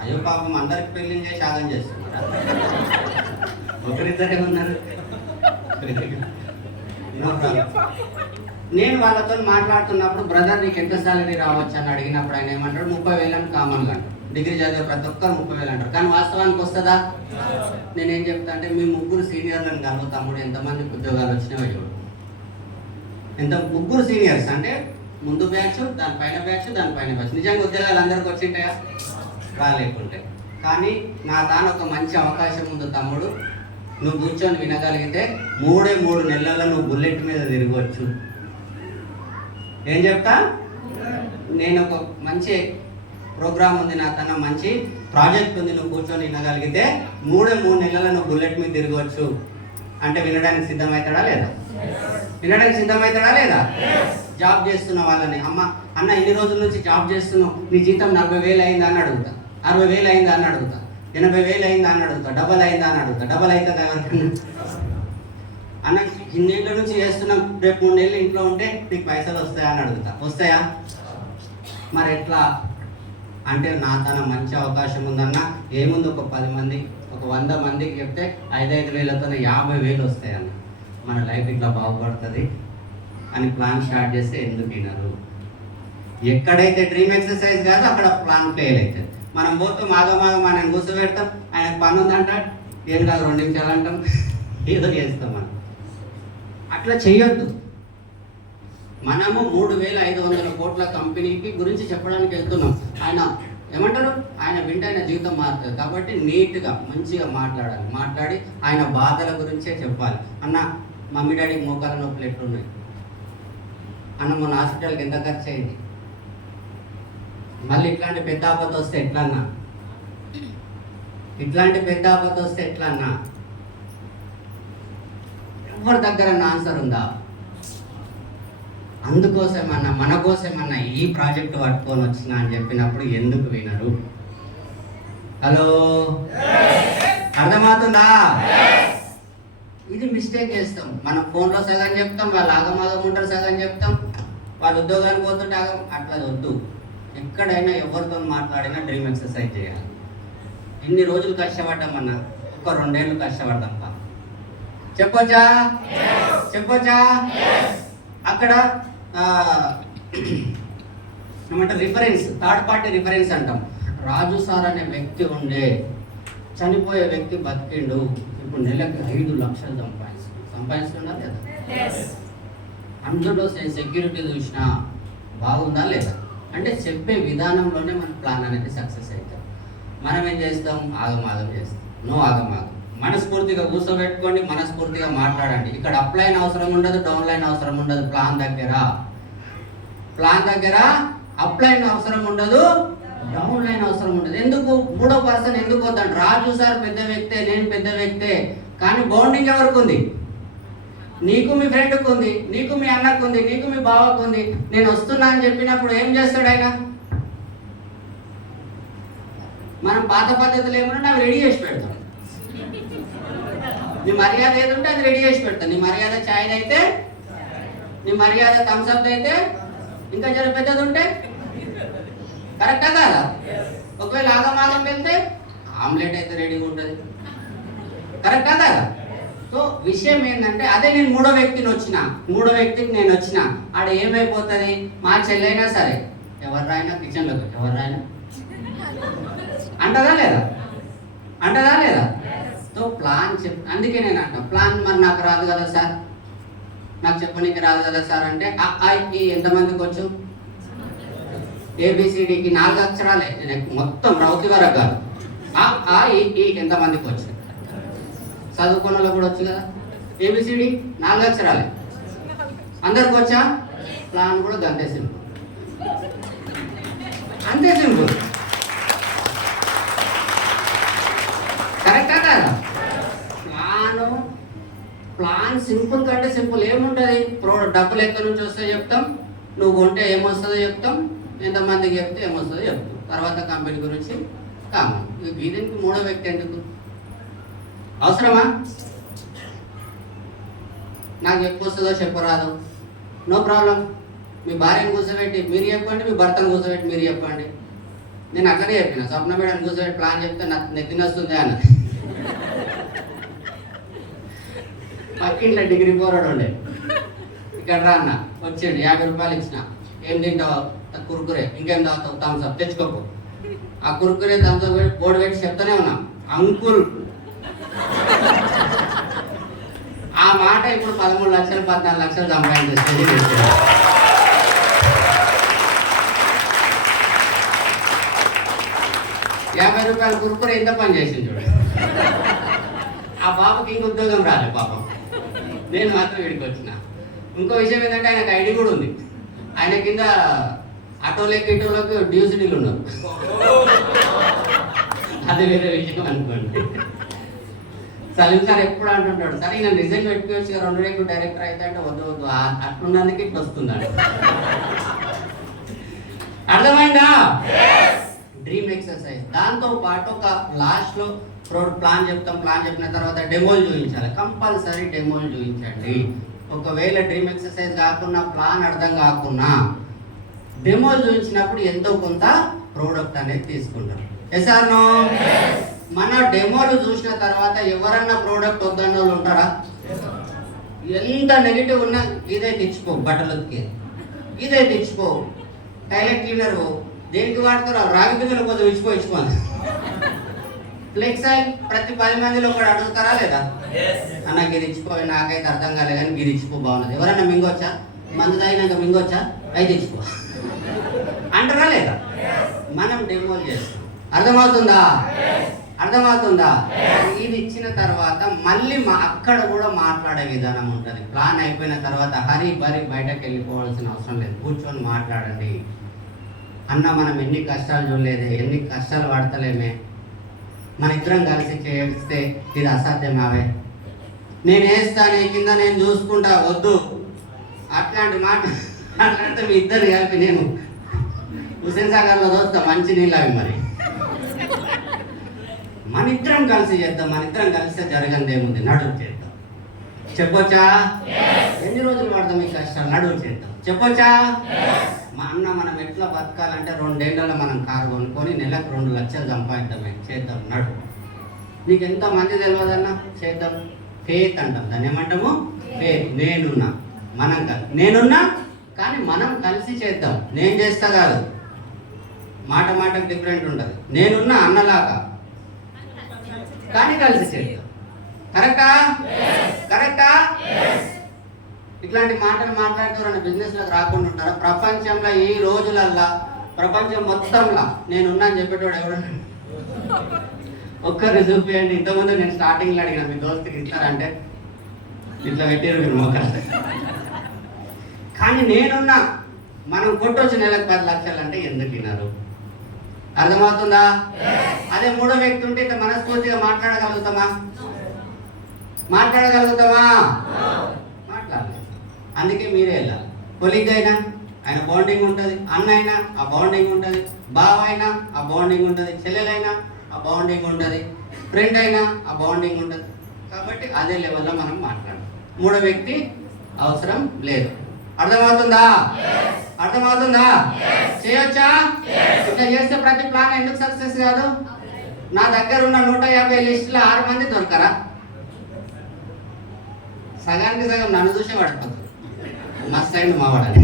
అయ్యో పాపం అందరికి పెళ్లి చేసి ఆగం చేస్తున్నారా? ఒకరిద్దరే ఉన్నారు. నేను వాళ్ళతో మాట్లాడుతున్నప్పుడు బ్రదర్ నీకు ఎంత సాలరీ రావచ్చు అని అడిగినప్పుడు ఆయన ఏమంటాడు? 30,000 అని కామన్గా అంటారు. డిగ్రీ చదివే ప్రతి ఒక్కరు 30,000 అంటారు. కానీ వాస్తవానికి వస్తుందా? నేనేం చెప్తా అంటే మీ 3 సీనియర్లను కలుగు తమ్ముడు, ఎంతమందికి ఉద్యోగాలు వచ్చినాయో చూడు. 3 సీనియర్స్ అంటే ముందు బ్యాచ్, దానిపైన బ్యాచ్, దానిపైన బ్యాచ్. నిజంగా ఉద్యోగాలు అందరికి వచ్చింటాయా? రాలేకుంటే. కానీ నా తాను ఒక మంచి అవకాశం ఉంది తమ్ముడు, నువ్వు కూర్చొని వినగలిగితే 3 నెలల్లో నువ్వు బుల్లెట్ మీద తిరగవచ్చు. ఏం చెప్తా? నేను ఒక మంచి ప్రోగ్రామ్ ఉంది, నా తన మంచి ప్రాజెక్ట్ ఉంది, నువ్వు కూర్చొని వినగలిగితే 3 నెలల్లో నువ్వు బుల్లెట్ మీద తిరగవచ్చు అంటే వినడానికి సిద్ధమవుతాడా లేదా? వినడానికి సిద్ధమవుతాడా లేదా? జాబ్ చేస్తున్న వాళ్ళని అన్న ఇన్ని రోజుల నుంచి జాబ్ చేస్తున్నావు, నీ జీతం 40,000 అయిందా అని అడుగుతా, 60,000 అయిందా అని అడుగుతా, 80,000 అయిందా అని అడుగుతా, డబల్ అయిందా అని అడుగుతా. డబల్ అవుతుందా ఎవరికన్నా? అన్న ఇన్నేళ్ళ నుంచి చేస్తున్నాం, రేపు 3 నెలలు ఇంట్లో ఉంటే నీకు పైసలు వస్తాయా అని అడుగుతా. వస్తాయా? మరి ఎట్లా అంటే నా తన మంచి అవకాశం ఉందన్న, ఏముంది ఒక 10 మంది, ఒక 100 మందికి చెప్తే 5,000తో 50,000 వస్తాయన్న, మన లైఫ్ ఇట్లా బాగుపడుతుంది అని ప్లాన్ స్టార్ట్ చేస్తే ఎందుకు వినరు? ఎక్కడైతే డ్రీమ్ ఎక్సర్సైజ్ కాదు అక్కడ ప్లాన్ ఫెయిల్ అవుతుంది. మనం పోతే మాగం మనం కూర్చోబెడతాం, ఆయనకు పని ఉందంట, ఏం కాదు 2 నిమిషాలు అంటాం, ఏదో చేస్తాం. మనం అట్లా చేయొద్దు. మనము 3,500 కోట్ల కంపెనీకి గురించి చెప్పడానికి వెళ్తున్నాం. ఆయన ఏమంటారు? ఆయన వింటే ఆయన జీవితం మారుతుంది. కాబట్టి నీట్గా మంచిగా మాట్లాడి ఆయన బాధల గురించే చెప్పాలి. అన్న మమ్మీ డాడీకి మోకాల నొప్పులు ఎట్లున్నాయి అన్న, మన హాస్పిటల్కి ఎంత ఖర్చు అయింది, మళ్ళీ ఇట్లాంటి పెద్ద ఆపద వస్తే ఎట్లన్నా, ఇట్లాంటి పెద్ద ఆపద వస్తే ఎట్లా అన్నా? ఎవరి దగ్గర ఆన్సర్ ఉందా? అందుకోసమన్నా మన కోసమన్నా ఈ ప్రాజెక్ట్ పట్టుకొని వచ్చినా అని చెప్పినప్పుడు ఎందుకు వినరు? హలో, అర్థమవుతుందా? ఇది మిస్టేక్ చేస్తాం. మనం ఫోన్లో సగం చెప్తాం, వాళ్ళు ఆగమాగం ఉంటారు సగం చెప్తాం, వాళ్ళు ఉద్యోగానికి పోతుంటే ఆగం. అట్లా వద్దు. ఎక్కడైనా ఎవరితో మాట్లాడినా డ్రీమ్ ఎక్సర్సైజ్ చేయాలి. ఇన్ని రోజులు కష్టపడ్డామన్నా, ఒక 2 ఏళ్ళు కష్టపడదాం. చెప్పొచ్చా? చెప్పొచ్చా? అక్కడ ఏమంటారు, రిఫరెన్స్, థర్డ్ పార్టీ రిఫరెన్స్ అంటాం. రాజు సార్ అనే వ్యక్తి ఉండే, చనిపోయే వ్యక్తి బతికిండు, ఇప్పుడు నెలకు 5 లక్షలు సంపాదిస్తున్నా లేదా? అందులో సెక్యూరిటీ చూసినా బాగుందా లేదా? అంటే చెప్పే విధానంలోనే మన ప్లాన్ అనేది సక్సెస్ అవుతాం. మనం ఏం చేస్తాం? ఆగమాగం చేస్తాం. నో ఆగమాగం. మనస్ఫూర్తిగా కూర్చోబెట్టుకోండి, మనస్ఫూర్తిగా మాట్లాడండి. ఇక్కడ అప్లైన్ అవసరం ఉండదు, డౌన్లైన్ అవసరం ఉండదు. ప్లాన్ దగ్గర అప్లైన్ అవసరం ఉండదు, డౌన్లైన్ అవసరం ఉండదు. ఎందుకు? 3వ పర్సన్ ఎందుకు వద్దండి? రాజు సార్ పెద్ద వ్యక్తే, నేను పెద్ద వ్యక్తే, కానీ బౌండింగ్ ఎవరికి ఉంది? నీకు మీ ఫ్రెండ్కి ఉంది, నీకు మీ అన్నకు ఉంది, నీకు మీ బావకు ఉంది. నేను వస్తున్నా అని చెప్పినప్పుడు ఏం చేస్తాడు ఆయన? మనం పాత పద్ధతులు ఏమన్నా అవి రెడీ చేసి పెడతాం. నీ మర్యాద ఏది ఉంటే అది రెడీ చేసి పెడతాను. నీ మర్యాద ఛాయ్ అయితే, నీ మర్యాద థమ్స్అప్ అయితే, ఇంకా జర పెద్దది ఉంటే కరెక్టా కాదా? ఒకవేళ ఆగమాగం వెళ్తే ఆమ్లెట్ అయితే రెడీగా ఉంటుంది. కరెక్టా కాదా? సో విషయం ఏంటంటే, అదే నేను 3వ వ్యక్తికి నేను వచ్చిన ఆడ ఏమైపోతుంది? మా చెల్లైనా సరే, ఎవర్రాయినా కిచెన్లోకి ఎవర్రాయినా అంటదా లేదా? సో ప్లాన్ అందుకే నేను అంటాను, ప్లాన్ మరి నాకు రాదు కదా సార్, నాకు చెప్పనీకి రాదు కదా సార్ అంటే, అఐకి ఎంతమందికి వచ్చు? ఏబిసిడికి 4 అక్షరాలే, నేను మొత్తం రౌతి వరకు కాదు. అఐకి ఎంతమందికి వచ్చు? చదువుకున్న వాళ్ళు కూడా వచ్చు కదా. ఏబిసిడి 4 అక్షరాలే, అందరికి వచ్చా? ప్లాన్ కూడా అంతే సింపుల్, అంతే సింపుల్. కరెక్టా కాదా? ప్లాన్ సింపుల్ కంటే సింపుల్ ఏముంటుంది? డబ్బులు ఎక్కడి నుంచి వస్తాయో చెప్తాం, నువ్వు కొంటే ఏమొస్తుందో చెప్తాం, ఎంతమందికి చెప్తే ఏమొస్తుందో చెప్తాం, తర్వాత కంపెనీ గురించి కామన్. దీనికి 3వ వ్యక్తి ఎందుకు అవసరమా? నాకు ఎక్కువ వస్తుందో చెప్పరాదు, నో ప్రాబ్లం. మీ భార్యను కూర్చోబెట్టి మీరు చెప్పండి, మీ భర్తను కూర్చోబెట్టి మీరు చెప్పండి. నేను అట్లనే చెప్పిన, స్వప్న మేడం కూర్చోబెట్టి ప్లాన్ చెప్తే నాకు నెత్తినొస్తుంది అన్నది. పక్కింట్లో డిగ్రీ పోరాడు ఉండే, ఇక్కడ రా అన్న, వచ్చాడు, 50 రూపాయలు ఇచ్చిన. ఏం తింటావు? కురుకురే. ఇంకేం తాగుతావు? థమ్స్అప్ తెచ్చుకోకు. ఆ కురుకురే థమ్స్అప్ బోర్డు పెట్టి చెప్తానే ఉన్నా, అంకుల్. ఆ మాట ఇప్పుడు 13 లక్షలు 14 లక్షలు సంపాదించేస్తుంది. 50 రూపాయల కురుకురే ఎంత పని చేసింది చూడండి. ఆ బాబుకి ఇంక ఉద్యోగం రాలే పాపం, నేను మాత్రం వీడికి వచ్చిన. ఇంకో విషయం ఏంటంటే, ఆయనకు ఐడి కూడా ఉంది. ఆయన కింద ఆటోలకి ఇటోలోకి డ్యూసిటీలు ఉన్నారు. అది వేరే విషయం అనుకోండి. సలీం సార్ ఎప్పుడు అంటుంటాడు, సరే నేను రిజైన్ పెట్టుకోవచ్చు, 2 రేపు డైరెక్టర్ అయితే అంటే వద్దు అట్లున్నందుకు ఇట్లా వస్తుందండి. అర్థమైందా? Dream exercise. దాంతో పాటు ఒక లాస్ట్లో ప్లాన్ చెప్పిన తర్వాత డెమోలు చూపించాలి. కంపల్సరీ డెమోలు చూపించండి. ఒకవేళ డ్రీమ్ ఎక్సర్సైజ్ కాకుండా, ప్లాన్ అర్థం కాకుండా డెమోలు చూపించినప్పుడు ఎంతో కొంత ప్రోడక్ట్ అనేది తీసుకుంటారు. Yes or no? మన డెమోలు చూసిన తర్వాత ఎవరన్నా ప్రోడక్ట్ వద్దన్న వాళ్ళు ఉంటారా? ఎంత నెగిటివ్ ఉన్నా ఇదే తెచ్చుకో, బట్టలు ఉతికి ఇదే తెచ్చుకో, టాయిలెట్ క్లీనర్ దేనికి వాడతారో రాగి బిందులు కొంచెం ఇచ్చిపోయించుకోండి. ఫ్లెక్స్ ఆయిల్ ప్రతి 10 మందిలో కూడా అడుగుతారా లేదా? నాకు ఇది ఇచ్చిపోయి, నాకైతే అర్థం కాలే కానీ ఇది ఇచ్చిపో బాగున్నది. ఎవరన్నా మింగొచ్చా? మందు తాగినాక మింగొచ్చా? అయితే ఇచ్చిపో అంటారా లేదా? మనం డెమోలు చేస్తాం. అర్థమవుతుందా? ఇది ఇచ్చిన తర్వాత మళ్ళీ అక్కడ కూడా మాట్లాడే విధానం ఉంటుంది. ప్లాన్ అయిపోయిన తర్వాత హరి బరి బయటకు వెళ్ళిపోవాల్సిన అవసరం లేదు, కూర్చొని మాట్లాడండి. అన్న మనం ఎన్ని కష్టాలు చూడలేదే, ఎన్ని కష్టాలు పడతలేమే, మన ఇద్దరం కలిసి చేస్తే ఇది అసాధ్యం. అవే నేను వేస్తా, నీ కింద నేను చూసుకుంటా, వద్దు అట్లాంటి మాట అట్లాంటి మీ ఇద్దరు కలిపి నేను హుసేన్ సాగర్లో దోస్తా మంచి నీళ్ళు అవి. మరి మన ఇద్దరం కలిసి చేద్దాం, మన ఇద్దరం కలిస్తే జరగంది ఏముంది, నడువు చేద్దాం. చెప్పొచ్చా? ఎన్ని రోజులు పడదాం ఈ కష్టాలు, నడువు చేద్దాం. చెప్పొచ్చా? మా అన్న మనం ఎట్లా బతకాలంటే 2 ఏళ్లలో మనం కారు కొనుక్కొని నెలకు 2 లక్షలు సంపాదిద్దామే, చేద్దాం, నడు. నీకు ఎంతమంది తెలియదన్నా చేద్దాం. ఫేత్ అంటాం, దాన్ని ఏమంటాము? ఫేత్. నేనున్నా, మనం కాదు, నేనున్నా కానీ మనం కలిసి చేద్దాం. నేను చేస్తా కాదు, మాట మాటకు డిఫరెంట్ ఉంటుంది. నేనున్నా అన్నలాగా కానీ కలిసి చేద్దాం. కరెక్టా? కరెక్టా? ఇట్లాంటి మాటలు మాట్లాడుతూ బిజినెస్లోకి రాకుండా ఉంటారా? ప్రపంచంలో ఈ రోజులల్లా, ప్రపంచం మొత్తంలో నేనున్నా అని చెప్పేటోడు ఎవడన్నా? ఒక్కరు చూపించండి. ఇంతకుముందు నేను స్టార్టింగ్లో అడిగిన మీ దోస్తుకి ఇస్తారంటే ఇట్లా పెట్టారు మీరు మొక్కలు. కానీ నేనున్నా, మనం కొట్టొచ్చు నెలకు 10 లక్షలు అంటే ఎందుకు విన్నారు? అర్థమవుతుందా? అదే మూడో వ్యక్తి ఉంటే ఇంత మనస్ఫూర్తిగా మాట్లాడగలుగుతామా? మాట్లాడగలుగుతామా? మాట్లాడలేదు. అందుకే మీరే వెళ్ళాలి. కొలీగ్ అయినా ఆయన బాండింగ్ ఉంటుంది, అన్న అయినా ఆ బాండింగ్ ఉంటుంది, బావ అయినా ఆ బాండింగ్ ఉంటుంది, చెల్లెలైనా ఆ బాండింగ్ ఉంటుంది, ఫ్రెండ్ అయినా ఆ బాండింగ్ ఉంటుంది. కాబట్టి అదే లెవెల్లో మనం మాట్లాడాలి. మూడో వ్యక్తి అవసరం లేదు. అర్థమవుతుందా? అర్థమవుతుందా? చేయొచ్చా? ఇట్లా చేస్తే ప్రతి ప్లాన్ ఎందుకు సక్సెస్ కాదు? నా దగ్గర ఉన్న 150 లిస్టులో 6 మంది దొరకరా? సగానికి సగం నన్ను చూసే పడిపోతుంది. మస్త్ అయింది మావాడని.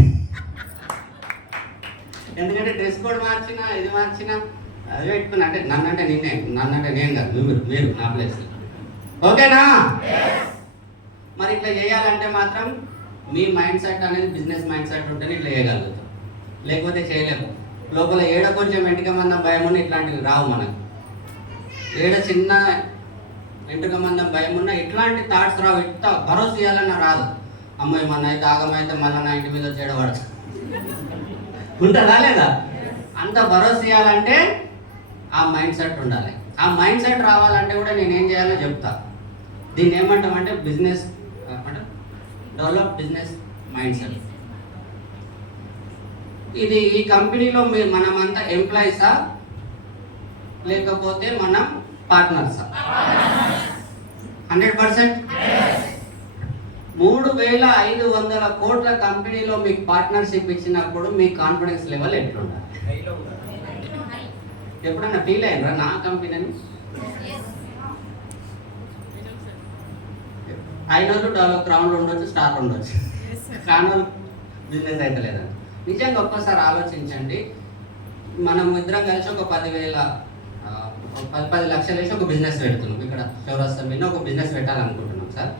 ఎందుకంటే డ్రెస్ కోడ్ మార్చినా, ఇది మార్చినా, అది పెట్టుకున్నా. అంటే నన్నంటే నేనే, నన్నంటే నేను కాదు, మీరు నా ప్లేస్. ఓకేనా? మరి ఇట్లా చేయాలంటే మాత్రం మీ మైండ్ సెట్ అనేది బిజినెస్ మైండ్ సెట్ ఉంటేనే ఇట్లా చేయగలుగుతాం, లేకపోతే చేయలేము. లోపల ఏడ కొంచెం వెంటక మందం భయం ఉన్న ఇట్లాంటివి రావు మనకు. ఏడ చిన్న వెంటక మందం భయం ఉన్న ఇట్లాంటి థాట్స్ రావు. ఇట్లా భరోసా ఇవ్వాలన్నా రాదు. అమ్మాయి మన అయితే ఆగమైతే మళ్ళీ నా ఇంటి మీద చేయడవాడు ఉంటుందా లేదా? అంత భరోసా ఇవ్వాలంటే ఆ మైండ్ సెట్ ఉండాలి. ఆ మైండ్ సెట్ రావాలంటే కూడా నేనేం చేయాలో చెప్తా. దీన్ని ఏమంటామంటే business develop business mind set. ఇది ఈ కంపెనీలో మనమంతా ఎంప్లాయీసా లేకపోతే మనం పార్ట్నర్సా? 100%. 3,500 కోట్ల కంపెనీలో మీకు పార్ట్నర్షిప్ ఇచ్చినప్పుడు మీ కాన్ఫిడెన్స్ లెవెల్ ఎట్లుండాలి? ఎప్పుడన్నా ఫీల్ అయినరా నా కంపెనీని? అయినోళ్ళు డెవలప్ గ్రౌండ్లో ఉండొచ్చు, స్టార్లో ఉండొచ్చు, కానీ బిజినెస్ అయితే లేదండి. నిజంగా ఒక్కసారి ఆలోచించండి. మనం ఇద్దరం కలిసి ఒక 10 లక్షలు వేసి ఒక బిజినెస్ పెడుతున్నాం. ఇక్కడ చౌరస్తా మీద ఒక బిజినెస్ పెట్టాలనుకుంటున్నాం సార్.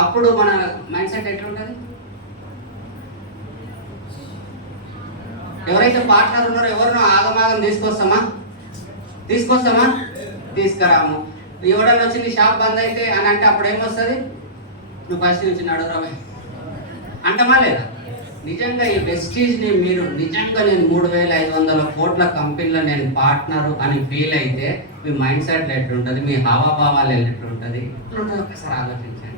అప్పుడు మన మైండ్ సెట్ ఎట్లుంటుంది? ఎవరైతే పార్ట్నర్ ఉన్నారో ఎవరినో ఆగమాగం తీసుకొస్తామా? తీసుకురాము. ఎవడన్నా వచ్చి నీ షాప్ బంద్ అయితే అని అంటే అప్పుడు ఏమొస్తుంది? నువ్వు ఫస్ట్ నుంచి నడురావే అంటమా లేదా? నిజంగా ఈ వెస్టీజ్ని మీరు నిజంగా నేను 3,500 కోట్ల కంపెనీలో నేను పార్ట్నరు అని ఫీల్ అయితే మీ మైండ్ సెట్ ఎట్లుంటుంది? మీ హావాభావాలు ఎట్లుంటుంది? ఒకసారి ఆలోచించండి.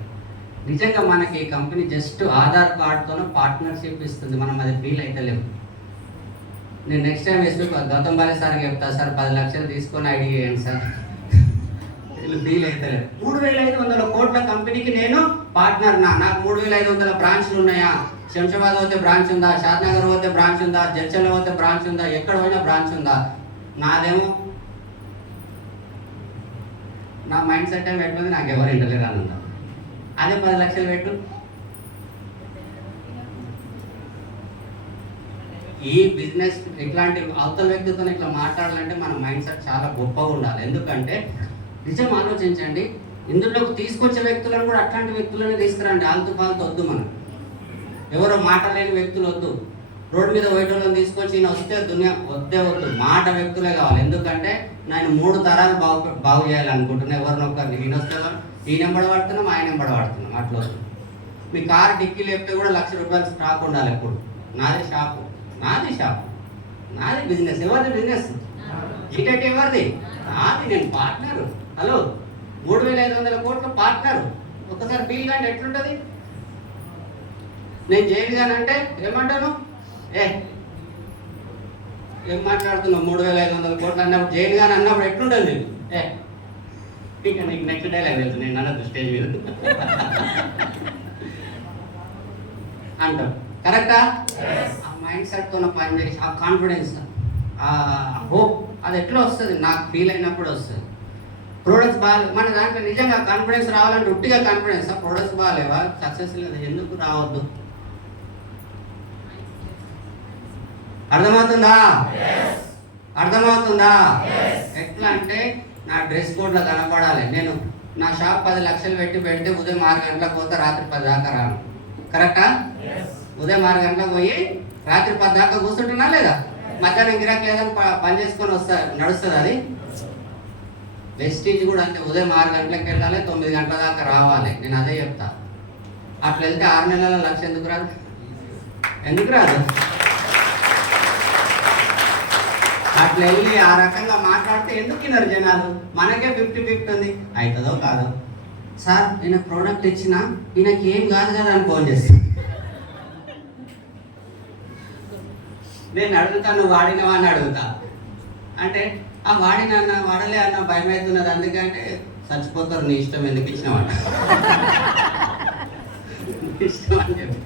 నిజంగా మనకి ఈ కంపెనీ జస్ట్ ఆధార్ కార్డుతోనే పార్ట్నర్షిప్ ఇస్తుంది, మనం అది ఫీల్ అయితే లేవు. నేను నెక్స్ట్ టైం వేసి గౌతమ్ బాలే సార్కి చెప్తా, సార్ 10 లక్షలు తీసుకొని ఐడి చేయండి సార్. వీళ్ళు ఫీల్ అయితే లేదు. 3,500 కోట్ల కంపెనీకి నేను పార్ట్నర్. నాకు 3,500 బ్రాంచ్లు ఉన్నాయా? శంషాబాద్ పోతే బ్రాంచ్ ఉందా? షాద్నగర్ పోతే బ్రాంచ్ ఉందా? జడ్చల్లో పోతే బ్రాంచ్ ఉందా? ఎక్కడ పోయినా బ్రాంచ్ ఉందా? నాదేమో నా మైండ్ సెట్ ఏమి పెట్టుకుంది, నాకు ఎవరు ఇంటలేరు అని ఉందా? అదే 10 లక్షలు పెట్టు. ఈ బిజినెస్ ఇట్లాంటి అవతల వ్యక్తితో ఇట్లా మాట్లాడాలంటే మన మైండ్ సెట్ చాలా గొప్పగా ఉండాలి. ఎందుకంటే నిజం ఆలోచించండి, ఇందులోకి తీసుకొచ్చే వ్యక్తులను కూడా అట్లాంటి వ్యక్తులనే తీసుకురండి. ఆల్తు పాల్తు వద్దు, మనం ఎవరో మాట లేని వ్యక్తులు వద్దు. రోడ్డు మీద పోయేటోళ్ళని తీసుకొచ్చి ఈయన వస్తే దునియా వద్దు, మాట వ్యక్తులే కావాలి. ఎందుకంటే నేను 3 తరాలు బాగు చేయాలనుకుంటున్నా. ఎవరినొక్కరిని ఈయన వస్తే ఈయన ఎంబడబడుతున్నాం, ఆయన ఎంబడబడుతున్నాం. అట్లా మీ కారు డిక్కీ లేపితే కూడా ₹1,00,000 స్టాక్ ఉండాలి ఎప్పుడు. నాది షాపు, నాది బిజినెస్. ఎవరిది బిజినెస్? జీటెట్ ఎవరిది? నాది, నేను పార్ట్నరు. హలో, 3,500 కోట్ల పార్ట్నరు. ఒక్కసారి బిల్ కానీ ఎట్లుంటుంది? నేను జైలు కానీ అంటే ఏమంటాను? ఏం మాట్లాడుతున్నావు? 3,500 కోట్లు అన్నప్పుడు జైలు కానీ అన్నప్పుడు ఎట్లుంటుంది నీకు? ఇంకా నీకు నెక్స్ట్ డైలాగ్ వెళ్తుంది, నేను అన్నది స్టేజ్ మీద అంటావు. కరెక్టా? ఆ మైండ్ సెట్తో పని చేసి ఆ కాన్ఫిడెన్స్, ఆ హోప్ అది ఎట్లా వస్తుంది? నాకు ఫీల్ అయినప్పుడు వస్తుంది. ప్రొడక్ట్స్ బాగాలేవు మన దాంట్లో, నిజంగా కాన్ఫిడెన్స్ రావాలంటే ఉట్టిగా కాన్ఫిడెన్స్. ఆ ప్రొడక్ట్స్ బాగాలేవా, సక్సెస్ లేదు, ఎందుకు రావద్దు? అర్థమవుతుందా? అర్థమవుతుందా? ఎట్లా అంటే నా డ్రెస్ కోడ్లో కనపడాలి. నేను నా షాప్ 10 లక్షలు పెడితే ఉదయం 6 గంటలకు పోతే రాత్రి 10 దాకా రాను. కరెక్టా? ఉదయం 6 గంటలకు పోయి రాత్రి 10 దాకా కూర్చుంటున్నా లేదా? మధ్యాహ్నం గిరాకీ లేదని పని చేసుకొని నడుస్తుంది అది. వెస్టీజ్ కూడా అంటే ఉదయం 6 గంటలకు వెళ్ళాలి, 9 గంటల దాకా రావాలి. నేను అదే చెప్తా. అట్లా వెళ్తే 6 నెలల లక్ష ఎందుకు రాదు? ఎందుకు రాదు? అట్లా వెళ్ళి ఆ రకంగా మాట్లాడితే ఎందుకు వినరు జనాలు? మనకే 50-50 ఉంది. అవుతుందో కాదో? సార్ నేను ప్రోడక్ట్ ఇచ్చినా ఈయనకి ఏం కాదు కదా అని ఫోన్ చేసి నేను అడుగుతా, నువ్వు వాడినవా అని అడుగుతా. అంటే ఆ వాడిన వాడలే అన్న భయం అవుతున్నది. అందుకంటే చచ్చిపోతారు, నీ ఇష్టం, ఎందుకు ఇచ్చినావంట ఇష్టం అని చెప్పి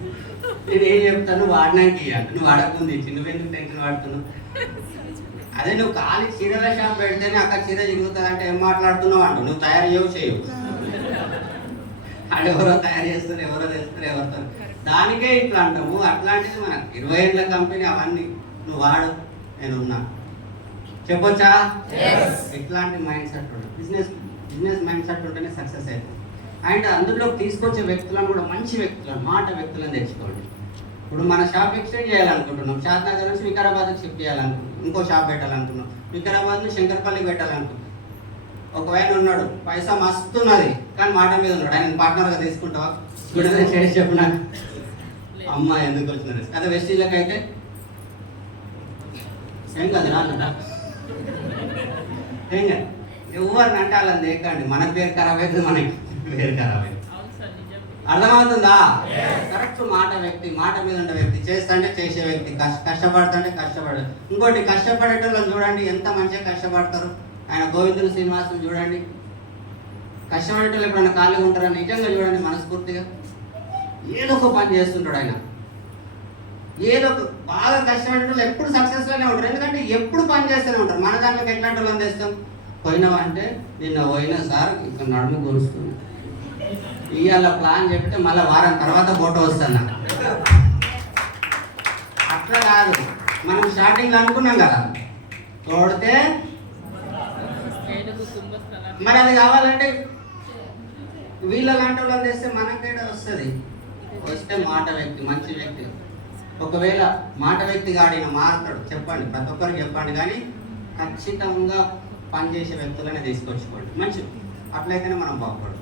నేను ఏం చెప్తాను? వాడినానికి అంటే నువ్వు వాడకుంది ఇచ్చి, నువ్వెందుకు టెన్షన్ వాడుతున్నావు? అదే నువ్వు ఖాళీ చీరల షాప్ పెడితేనే అక్కడ చీర తిరుగుతుంది అంటే ఏం మాట్లాడుతున్నావు అంటూ. నువ్వు తయారు చేయవు అది ఎవరో తయారు చేస్తారు, ఎవరో తెస్తారు, ఎవరితో. దానికే ఇట్లా అంటాము. అట్లాంటిది మనకు 20 ఏళ్ళ కంపెనీ, అవన్నీ నువ్వు వాడు, నేను ఉన్నా, చెప్పొచ్చా? ఇట్లాంటి మైండ్ సెట్ ఉంటుంది. బిజినెస్ మైండ్ సెట్ ఉంటేనే సక్సెస్ అవుతుంది. అండ్ అందులో తీసుకొచ్చే వ్యక్తులను కూడా మంచి వ్యక్తులను, మాట వ్యక్తులను తెచ్చుకోండి. ఇప్పుడు మన షాప్ ఎక్స్టెండ్ చేయాలనుకుంటున్నాం. షాద్నగర్ నుంచి వికారాబాద్కి షిఫ్ట్ చేయాలనుకుంటున్నాం. ఇంకో షాప్ పెట్టాలనుకున్నాం. వికారాబాద్ నుంచి శంకర్పల్లికి పెట్టాలనుకుంటున్నాం. ఒకవేళ ఉన్నాడు, పైసా మస్తున్నది, కానీ మాట మీద ఉన్నాడు. ఆయన పార్ట్నర్గా తీసుకుంటావా? గుడిని చేసి చెప్పు నాకు. అమ్మ ఎందుకు వచ్చిన అదే వెస్టీజ్లకు అయితే ఏం కాదు రానుంటా, ఏం కాదు. ఎవరిని అంటే అలా దేకండి, మన పేరు ఖరాబ్ అవుతుంది, మనకి పేరు ఖరాబ్ అవుతుంది. అర్థమవుతుందా? కరెక్ట్ మాట వ్యక్తి, మాట మీద ఉండే వ్యక్తి, చేస్తాంటే చేసే వ్యక్తి, కష్టపడుతుంటే కష్టపడదు. ఇంకోటి, కష్టపడేటోళ్ళని చూడండి ఎంత మంచిగా కష్టపడతారు. ఆయన గోవిందుడు శ్రీనివాసులు చూడండి, కష్టపడేటోళ్ళు ఎప్పుడైనా ఖాళీగా ఉంటారా? నిజంగా చూడండి, మనస్ఫూర్తిగా ఏదో ఒక పని చేస్తుంటాడు ఆయన. ఏదో ఒక బాగా కష్టపడేటోళ్ళు ఎప్పుడు సక్సెస్గానే ఉంటారు. ఎందుకంటే ఎప్పుడు పని చేస్తూనే ఉంటారు. మన దాంట్లోకి ఎట్లాంటి వాళ్ళని తెస్తాం? పోయినావంటే నిన్న పోయినా సార్ ఇంకా నడుము కూరుస్తుంది, ఇవాళ ప్లాన్ చెప్తే మళ్ళీ వారం తర్వాత ఫోటో వస్తాను. అట్లా కాదు. మనం స్టార్టింగ్ అనుకున్నాం కదా, తోడితే మరి అది కావాలంటే వీళ్ళ లాంటి వాళ్ళని తెస్తే మనకైతే వస్తుంది. వస్తే మాట వ్యక్తి, మంచి వ్యక్తి. ఒకవేళ మాట వ్యక్తి ఆడిన మారుతాడు, చెప్పండి, ప్రతి ఒక్కరికి చెప్పండి. కానీ ఖచ్చితంగా పనిచేసే వ్యక్తులనే తీసుకొచ్చుకోండి, మంచి. అట్లయితేనే మనం బాగుపడు.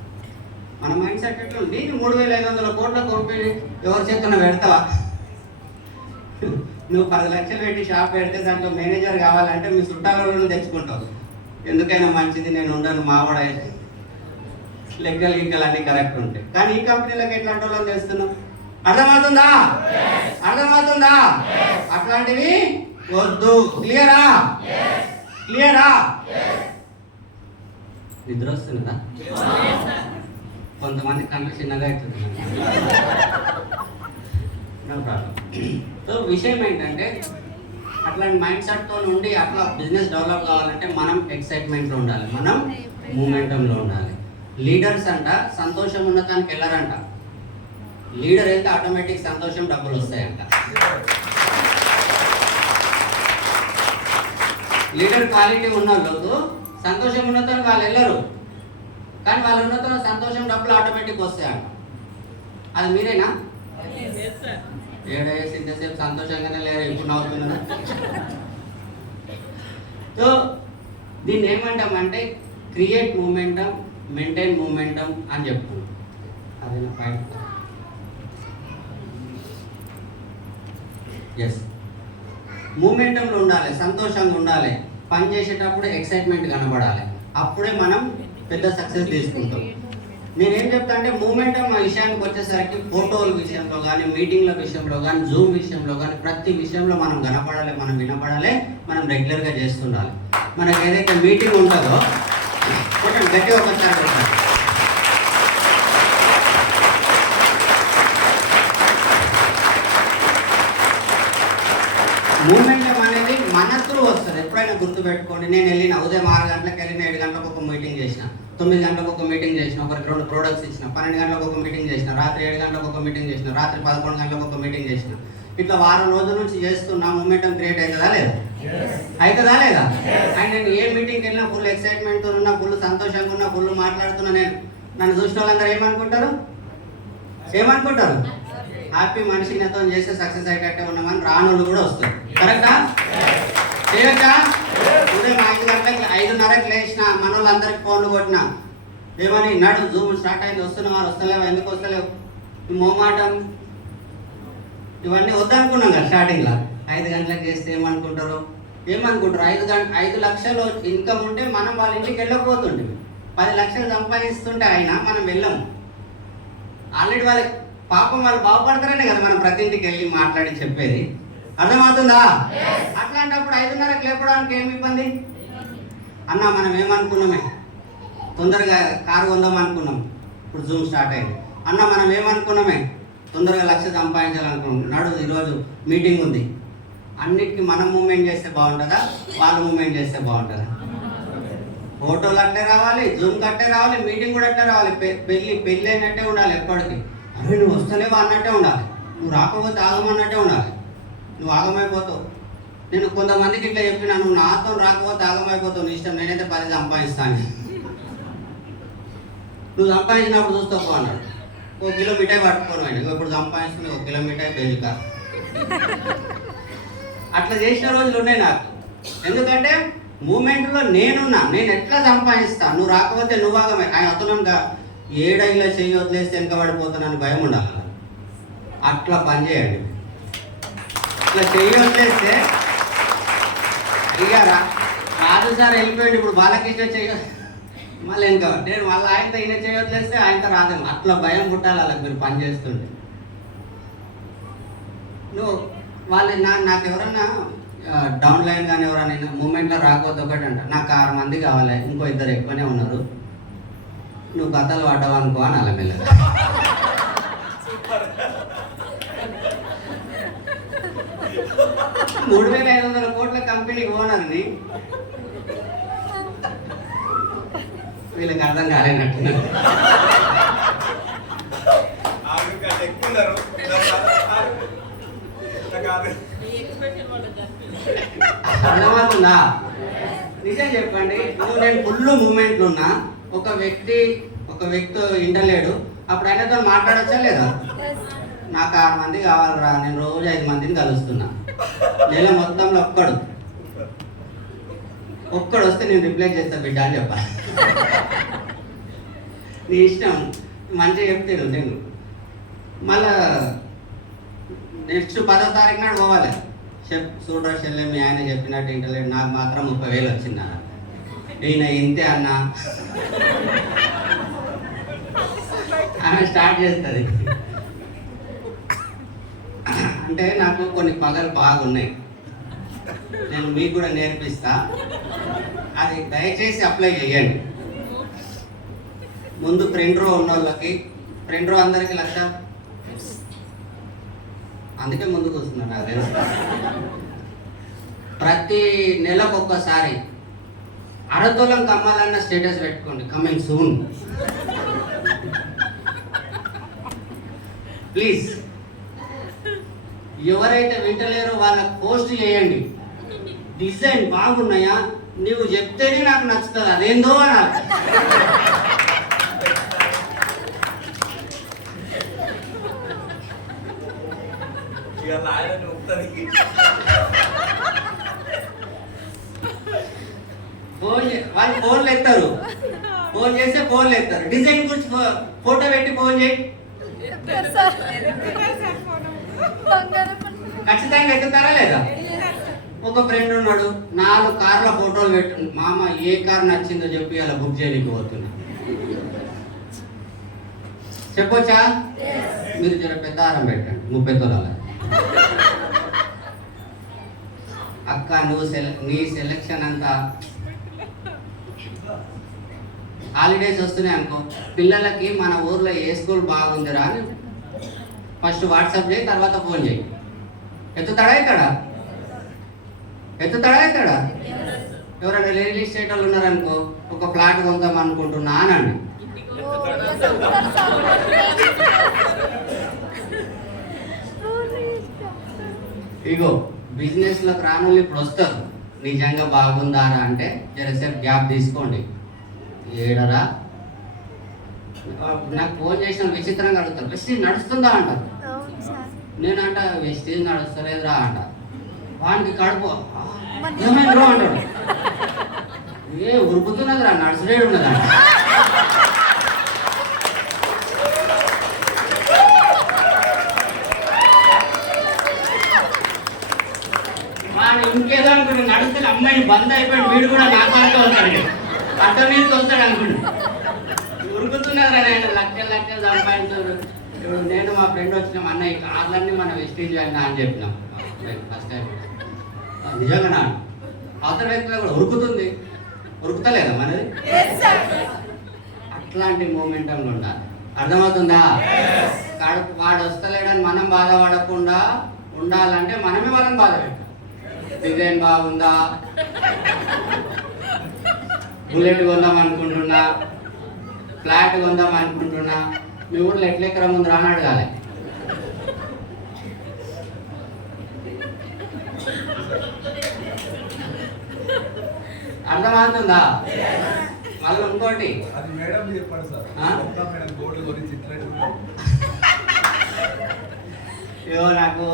మన మైండ్ సెట్ ఎట్లా? నేను 3,500 కోట్ల కంపెనీ ఎవరి చేతున్న పెడతావా? నువ్వు 10 లక్షలు పెట్టి షాప్ పెడితే దాంట్లో మేనేజర్ కావాలంటే మీ చుట్టాలను తెచ్చుకుంటావు. ఎందుకైనా మంచిది, నేను ఉండను, మావాడ లెక్కలు గిక్కలు అన్నీ కరెక్ట్ ఉంటాయి. కానీ ఈ కంపెనీలకు ఎట్లాంటి వాళ్ళని తెస్తున్నావు? అర్థమవుతుందా? అర్థమవుతుందా? అట్లాంటివి వద్దు. క్లియరా? క్లియరా? నిద్ర వస్తున్నదా? కొంతమంది కళ్ళు చిన్నగా అవుతుంది. No problem. సో విషయం ఏంటంటే, అట్లాంటి మైండ్ సెట్తో నుండి అట్లా బిజినెస్ డెవలప్ కావాలంటే మనం ఎక్సైట్మెంట్లో ఉండాలి, మనం మూమెంటంలో ఉండాలి. లీడర్స్ అంట సంతోషం ఉన్నదానికి వెళ్ళారంట. లీడర్ వెళ్తే ఆటోమేటిక్ సంతోషం, డబ్బులు వస్తాయంట. లీడర్ క్వాలిటీ ఉన్న వాళ్ళు సంతోషం ఉన్నదానికి వాళ్ళు వెళ్ళరు, కానీ వాళ్ళు ఉన్నతో సంతోషం, డబ్బులు ఆటోమేటిక్ వస్తాయంట. అది మీరేనా? ఏడేసి ఇంతసేపు సంతోషంగానే లేరు, ఇప్పుడు నవ్వుతున్నారు. సో దీన్ని ఏమంటామంటే క్రియేట్ మూమెంటం, మెయింటైన్ మూమెంటం అని చెప్తున్నాం. అదే నా పాయింట్. ఎస్, మూమెంటంలో ఉండాలి, సంతోషంగా ఉండాలి. పని చేసేటప్పుడు ఎక్సైట్మెంట్ కనబడాలి, అప్పుడే మనం పెద్ద సక్సెస్ తీసుకుంటాం. నేనేం చెప్తా అంటే మూమెంటం విషయానికి వచ్చేసరికి ఫోటోల విషయంలో కానీ, మీటింగ్ల విషయంలో కానీ, జూమ్ విషయంలో కానీ, ప్రతి విషయంలో మనం కనపడాలి, మనం వినపడాలి, మనం రెగ్యులర్గా చేస్తుండాలి. మనకు ఏదైతే మీటింగ్ ఉంటుందో గట్టి ఒకసారి మూమెంటం అనేది మనస్సులో వస్తుంది. ఎప్పుడైనా గుర్తుపెట్టుకోండి, నేను వెళ్ళిన ఉదయం 6 గంటలకు వెళ్ళిన, 7 గంటలకు ఒక మీటింగ్ చేసిన, 9 గంటలకు ఒక మీటింగ్ చేసిన, ఒకరికి 2 ప్రోడక్ట్స్ ఇచ్చిన, 12 గంటలకు ఒక మీటింగ్ చేసిన, రాత్రి 7 గంటలకు ఒక మీటింగ్ చేసిన, రాత్రి 11 గంటలకు ఒక మీటింగ్ చేసిన. ఇట్లా వారం రోజుల నుంచి చేస్తున్నా మూమెంటం క్రియేట్ అవుతుందా లేదా? అవుతుందా లేదా? అండ్ నేను ఏ మీటింగ్కి వెళ్ళినా ఫుల్ ఎక్సైట్మెంట్తో ఉన్నా, ఫుల్ సంతోషంగా ఉన్నా, ఫుల్ మాట్లాడుతున్నా, నేను నన్ను చూసిన వాళ్ళందరూ ఏమనుకుంటారు? హ్యాపీ మనిషి నేతో చేస్తే సక్సెస్ అయ్యేటట్టే ఉన్నామని రానోళ్ళు కూడా వస్తారు. కరెక్టా? చేయొచ్చా? ఉదయం 5 గంటలకు 5:30కి లేచిన మన వాళ్ళందరికి ఫోన్లు కొట్టినా ఏమని, నడు జూమ్ స్టార్ట్ అయింది, వస్తున్నావా, వస్తలేవా, ఎందుకు వస్తలేవు, మోమాటం ఇవన్నీ వద్దనుకున్నాం కదా స్టార్టింగ్లో. 5 గంటలకు చేస్తే ఏమనుకుంటారు? 5 లక్షలు ఇన్కమ్ ఉంటే మనం వాళ్ళ ఇంటికి వెళ్ళకపోతుండే, 10 లక్షలు సంపాదిస్తుంటే అయినా మనం వెళ్ళాము. ఆల్రెడీ వాళ్ళకి పాపం వాళ్ళు బాగుపడతారనే కదా మనం ప్రతి ఇంటికి వెళ్ళి మాట్లాడి చెప్పేది. అర్థమవుతుందా? అట్లాంటప్పుడు 5:30కి లేపడానికి ఏమి ఇబ్బంది అన్న? మనం ఏమనుకున్నామే, తొందరగా కారు కొందాం అనుకున్నాం, ఇప్పుడు జూమ్ స్టార్ట్ అయింది. అన్న మనం ఏమనుకున్నామే, తొందరగా 1 లక్ష సంపాదించాలనుకున్నాం, నడు ఈరోజు మీటింగ్ ఉంది. అన్నిటికీ మనం మూమెంట్ చేస్తే బాగుంటుందా, వాళ్ళు మూమెంట్ చేస్తే బాగుంటుందా? ఫోటోలు అట్లే రావాలి, జూమ్ అట్లే రావాలి, మీటింగ్ కూడా అట్లే రావాలి. పెళ్ళి అయినట్టే ఉండాలి ఎప్పటికీ. అరే నువ్వు వస్తలేవా అన్నట్టే ఉండాలి, నువ్వు రాకపోతే ఆగమన్నట్టే ఉండాలి. నువ్వు ఆగమైపోతావు. నేను కొంతమందికి ఇట్లా చెప్పినా, నువ్వు నాతో రాకపోతే ఆగమైపోతావు, నీ ఇష్టం, నేనైతే 10 సంపాదిస్తాను. నువ్వు సంపాదించినప్పుడు చూస్తావు అన్నాడు. 1 కిలో మిఠాయి పట్టుకోను ఆయన, ఇప్పుడు సంపాదిస్తుంది 1 కిలో మిఠాయి బెల్లిక. అట్లా చేసిన రోజులు ఉన్నాయి నాకు. ఎందుకంటే మూమెంట్లో నేనున్నా, నేను ఎట్లా సంపాదిస్తాను, నువ్వు రాకపోతే నువ్వు ఆగమే. ఆయన అతనంగా 7 ఇలా చెయ్యి వదిలేస్తే వెనకబడిపోతానని భయం ఉండాలి. అట్లా పని చేయండి. ఇట్లా చెయ్యి వదిలేస్తే అయ్యారా రాజు సార్ వెళ్ళిపోయింది, ఇప్పుడు బాలకృష్ణ చెయ్యి మళ్ళీ వెనక, నేను మళ్ళీ ఆయనతో ఈయన చెయ్యి వదిలేస్తే ఆయనతో రాదేమో. అట్లా భయం పుట్టాలి వాళ్ళకి మీరు పని చేస్తుంటే. నువ్వు వాళ్ళు నాకు ఎవరన్నా డౌన్ లైన్ కానీ ఎవరైనా మూమెంట్లో రాకపోతే ఒకటి అంట, నాకు 6 మంది కావాలి, ఇంకో 2 ఎక్కువనే ఉన్నారు, నువ్వు కథలు పడ్డావు అనుకో అని అలా మెల్లగా. $3,500 కోట్ల కంపెనీకి ఓనర్ని వీళ్ళకి అర్థం కాలేనట్టున్నారు. అర్థమవుతుందా? నిజం చెప్పండి, నేను ఫుల్ మూమెంట్లు ఉన్నా, ఒక వ్యక్తి ఇంటలేడు, అప్పుడు ఆయనతో మాట్లాడచ్చా లేదా? నాకు 6 మంది కావాలరా, నేను రోజు 5 మందిని కలుస్తున్నా, నెల మొత్తంలో ఒక్కడు వస్తే నేను రిప్లై చేస్తా బిడ్డ అని చెప్పాలి. నీ ఇష్టం, మంచిగా చెప్తాను. నేను మళ్ళా నెక్స్ట్ 10వ తారీఖు నాడు పోవాలి. చూడరా చెల్లె, మీ ఆయన చెప్పినట్టు ఇంటలేడు, నాకు మాత్రం 30,000 వచ్చిందా, ఈయన ఇంతే అన్న ఆమె స్టార్ట్ చేస్తుంది. అంటే నాకు కొన్ని పగలు బాగున్నాయి, నేను మీకు కూడా నేర్పిస్తా, అది దయచేసి అప్లై చేయండి. ముందు ఫ్రంట్ రో ఉన్న వాళ్ళకి, ఫ్రంట్ రో అందరికీ 1,00,000, అందుకే ముందుకు వస్తున్నాను. నాకు తెలుసు. ప్రతి నెలకు ఒక్కసారి అరతోలం కమ్మాలన్న స్టేటస్ పెట్టుకోండి, కమింగ్ సూన్ ప్లీజ్. ఎవరైతే వింటలేరో వాళ్ళకి పోస్ట్ చేయండి, డిజైన్ బాగున్నాయా, నువ్వు చెప్తేనే నాకు నచ్చుతుంది, అదేందో అనాలి. వాళ్ళు ఫోన్లు ఎత్తారు, ఫోన్ చేస్తే ఫోన్లు ఎత్తారు, డిజైన్ గురించి ఫోటో పెట్టి ఫోన్ చేయి, ఖచ్చితంగా ఎత్తుతారా లేదా? ఒక ఫ్రెండ్ ఉన్నాడు 4 కార్ల ఫోటోలు పెట్టు, మామ ఏ కార్ నచ్చిందో చెప్పి అలా బుక్ చేయడానికి పోతున్నా. చెప్పొచ్చా? మీరు జర పెద్ద ఆరం పెట్టండి 30 తులాల. అక్క నువ్వు నీ సెలెక్షన్ అంతా హాలిడేస్ వస్తున్నాయి అనుకో, పిల్లలకి మన ఊర్లో ఏ స్కూల్ బాగుందిరా అని ఫస్ట్ వాట్సాప్ చేయి, తర్వాత ఫోన్ చేయి. ఎత్తుతాడా ఎత్తాడా? ఎవరైనా రియల్ ఎస్టేట్ వాళ్ళు ఉన్నారనుకో, ఒక ఫ్లాట్ కొందాం అనుకుంటున్నా అనండి. ఇగో బిజినెస్లోకి రాను ఇప్పుడు వస్తారు, నిజంగా బాగుందారా అంటే జరసేపు గ్యాప్ తీసుకోండి. ఏడరా నాకు ఫోన్ చేసిన విచిత్రంగా అడుగుతారు, వెస్టీజ్ నడుస్తుందా అంటారు. నేనంట వెస్టీజ్ నడుస్తలేదురా అంట. వానికి కడుపు ఏమైందిరో అంటాడు. ఏ ఉరుకుతున్నదిరా, నడుచులేడు ఉన్నదంట. వాడు ఇంకేదో అనుకుంటు నడుస్తుంది, అమ్మాయిని బంద్ అయిపోయి వీడు కూడా నాకాలతో వస్తాడు, అర్థం మీద వస్తాడు అనుకుంటు. ఉరుకుతున్నదిరా, నేను లక్షలు సంపాదించారు. ఇప్పుడు నేను మా ఫ్రెండ్ వచ్చినాం, అన్న ఈ కార్లన్నీ మన వెస్టీజ్ అన్నా అని చెప్పినాం ఫస్ట్ టైం. నిజంగా అవతల వ్యక్తులు కూడా ఉరుకుతుంది, ఉరుకుతలేదా మనది? అట్లాంటి మూమెంటంలో ఉండాలి. అర్థమవుతుందా? వాడు వస్తలేడని మనం బాధపడకుండా ఉండాలంటే మనమే వాళ్ళని బాధ పెట్టాలి. డిజైన్ బాగుందా, బుల్లెట్ కొందాం అనుకుంటున్నా, ఫ్లాట్ కొందాం అనుకుంటున్నా, మీ ఊర్లో ఎట్లెక్కరం ముందు రాని అడగాలి. అర్థమవుతుందా? మళ్ళీ ఇంకోటి ఏవో నాకు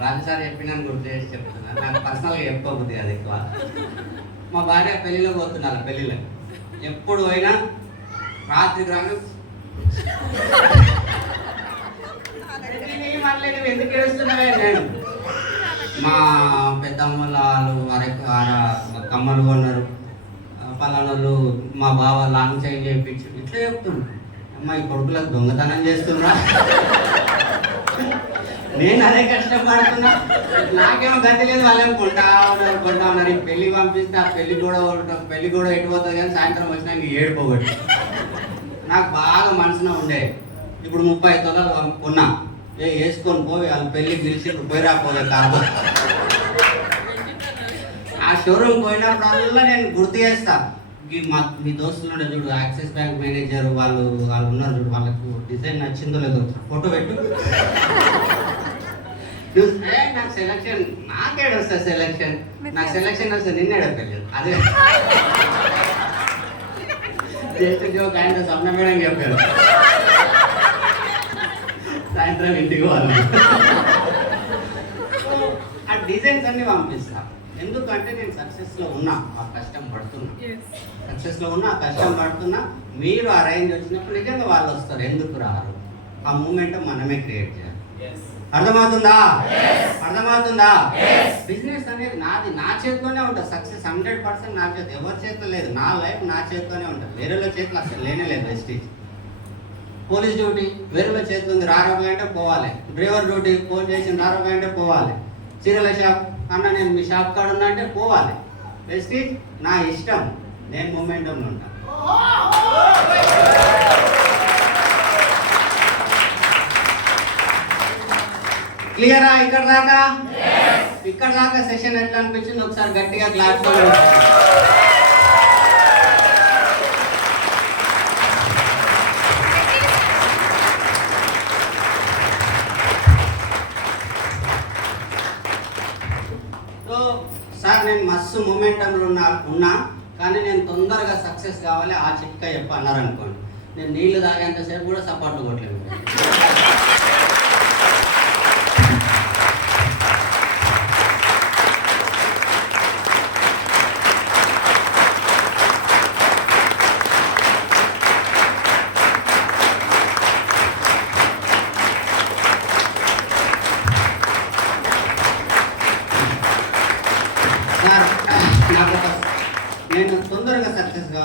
రాజు సార్ చెప్పినాను గుర్తు చేసి చెప్తున్నా, నాకు పర్సనల్గా చెప్పుకోబుద్ది అది ఎక్కువ. మా భార్య పెళ్ళిలో పోతున్నారు, పెళ్ళిలో ఎప్పుడు పోయినా రాత్రికి రాను మళ్ళీ నువ్వు ఎందుకు ఏడుస్తున్నావే. నేను మా పెద్దమ్మ వాళ్ళు కమ్మలు కొన్నారు, పలానోళ్ళు మా బావ లాంగ్ చైన్ చేయించి ఇట్లా చెప్తున్నారు. అమ్మ ఈ కొడుకులకు దొంగతనం చేస్తున్నా, నేను అదే కష్టపడుతున్నా, నాకేమో గతి లేదు. వాళ్ళేమో కొంటా ఉన్నారు. ఈ పెళ్లి పంపిస్తే ఆ పెళ్లి కూడా ఎటు పోతుంది కానీ సాయంత్రం వచ్చినా ఇంక ఏడిపోగొట్టు. నాకు బాగా మనసున ఉండే, ఇప్పుడు 30 తులాలు కొన్నా, వేసుకొని పోయి వాళ్ళ పెళ్లి పిలిచి పోయి రాకపోతే కాదు. ఆ షోరూమ్ పోయినప్పుడల్లా నేను గుర్తు చేస్తా, మీ దోస్తులు ఉండే చూడు యాక్సిస్ బ్యాంక్ మేనేజర్ వాళ్ళు ఉన్నారు చూడు, వాళ్ళకు డిజైన్ నచ్చిందో లేదో ఫోటో పెట్టు. నాకు సెలక్షన్ నాకేడ వస్తుంది, నాకు సెలక్షన్ వస్తుంది, నిన్నేడ పెళ్ళి అదే జస్ట్ జోక్. ఆయన సప్న మేడం చెప్పారు సాయంత్రం ఇంటికి వాళ్ళు ఆ డిజైన్స్ అన్ని పంపిస్తా. ఎందుకంటే నేను సక్సెస్లో ఉన్నా, ఆ కష్టం పడుతున్నా, ఆ కష్టం పడుతున్నా. మీరు ఆ రేంజ్ వచ్చినప్పుడు నిజంగా వాళ్ళు వస్తారు, ఎందుకు రారు? ఆ మూమెంట్ మనమే క్రియేట్ చేయాలి. అర్థమవుతుందా? బిజినెస్ అనేది నాది, నా చేతిలోనే ఉంటుంది. సక్సెస్ 100% నా చేతి, ఎవరి చేతిలో లేదు. నా లైఫ్ నా చేతిలోనే ఉంటుంది, వేరేలో చేతిలో అసలు లేనేలేదు. వెస్టీజ్ పోలీస్ డ్యూటీ వేరేలో చేతిలో ఉంది, రారోగ్యం అంటే పోవాలి. డ్రైవర్ డ్యూటీ ఫోన్ చేసి రారోగ్యం అంటే పోవాలి. చీరల షాప్ అన్న నేను మీ షాప్ కాడ ఉన్నా అంటే పోవాలి. వెస్టీజ్ నా ఇష్టం, నేను మూమెంటంలో ఉంటాను. క్లియరా? ఇక్కడ దాకా సెషన్ ఎట్లా అనిపించింది ఒకసారి గట్టిగా క్లాస్. సో సార్ నేను మస్తు మూమెంటంలో ఉన్నా కానీ నేను తొందరగా సక్సెస్ కావాలి, ఆ చిట్కా చెప్పన్నారు అనుకోండి, నేను నీళ్లు తాగేంతసేపు కూడా సపోర్ట్ కొట్టలేదు.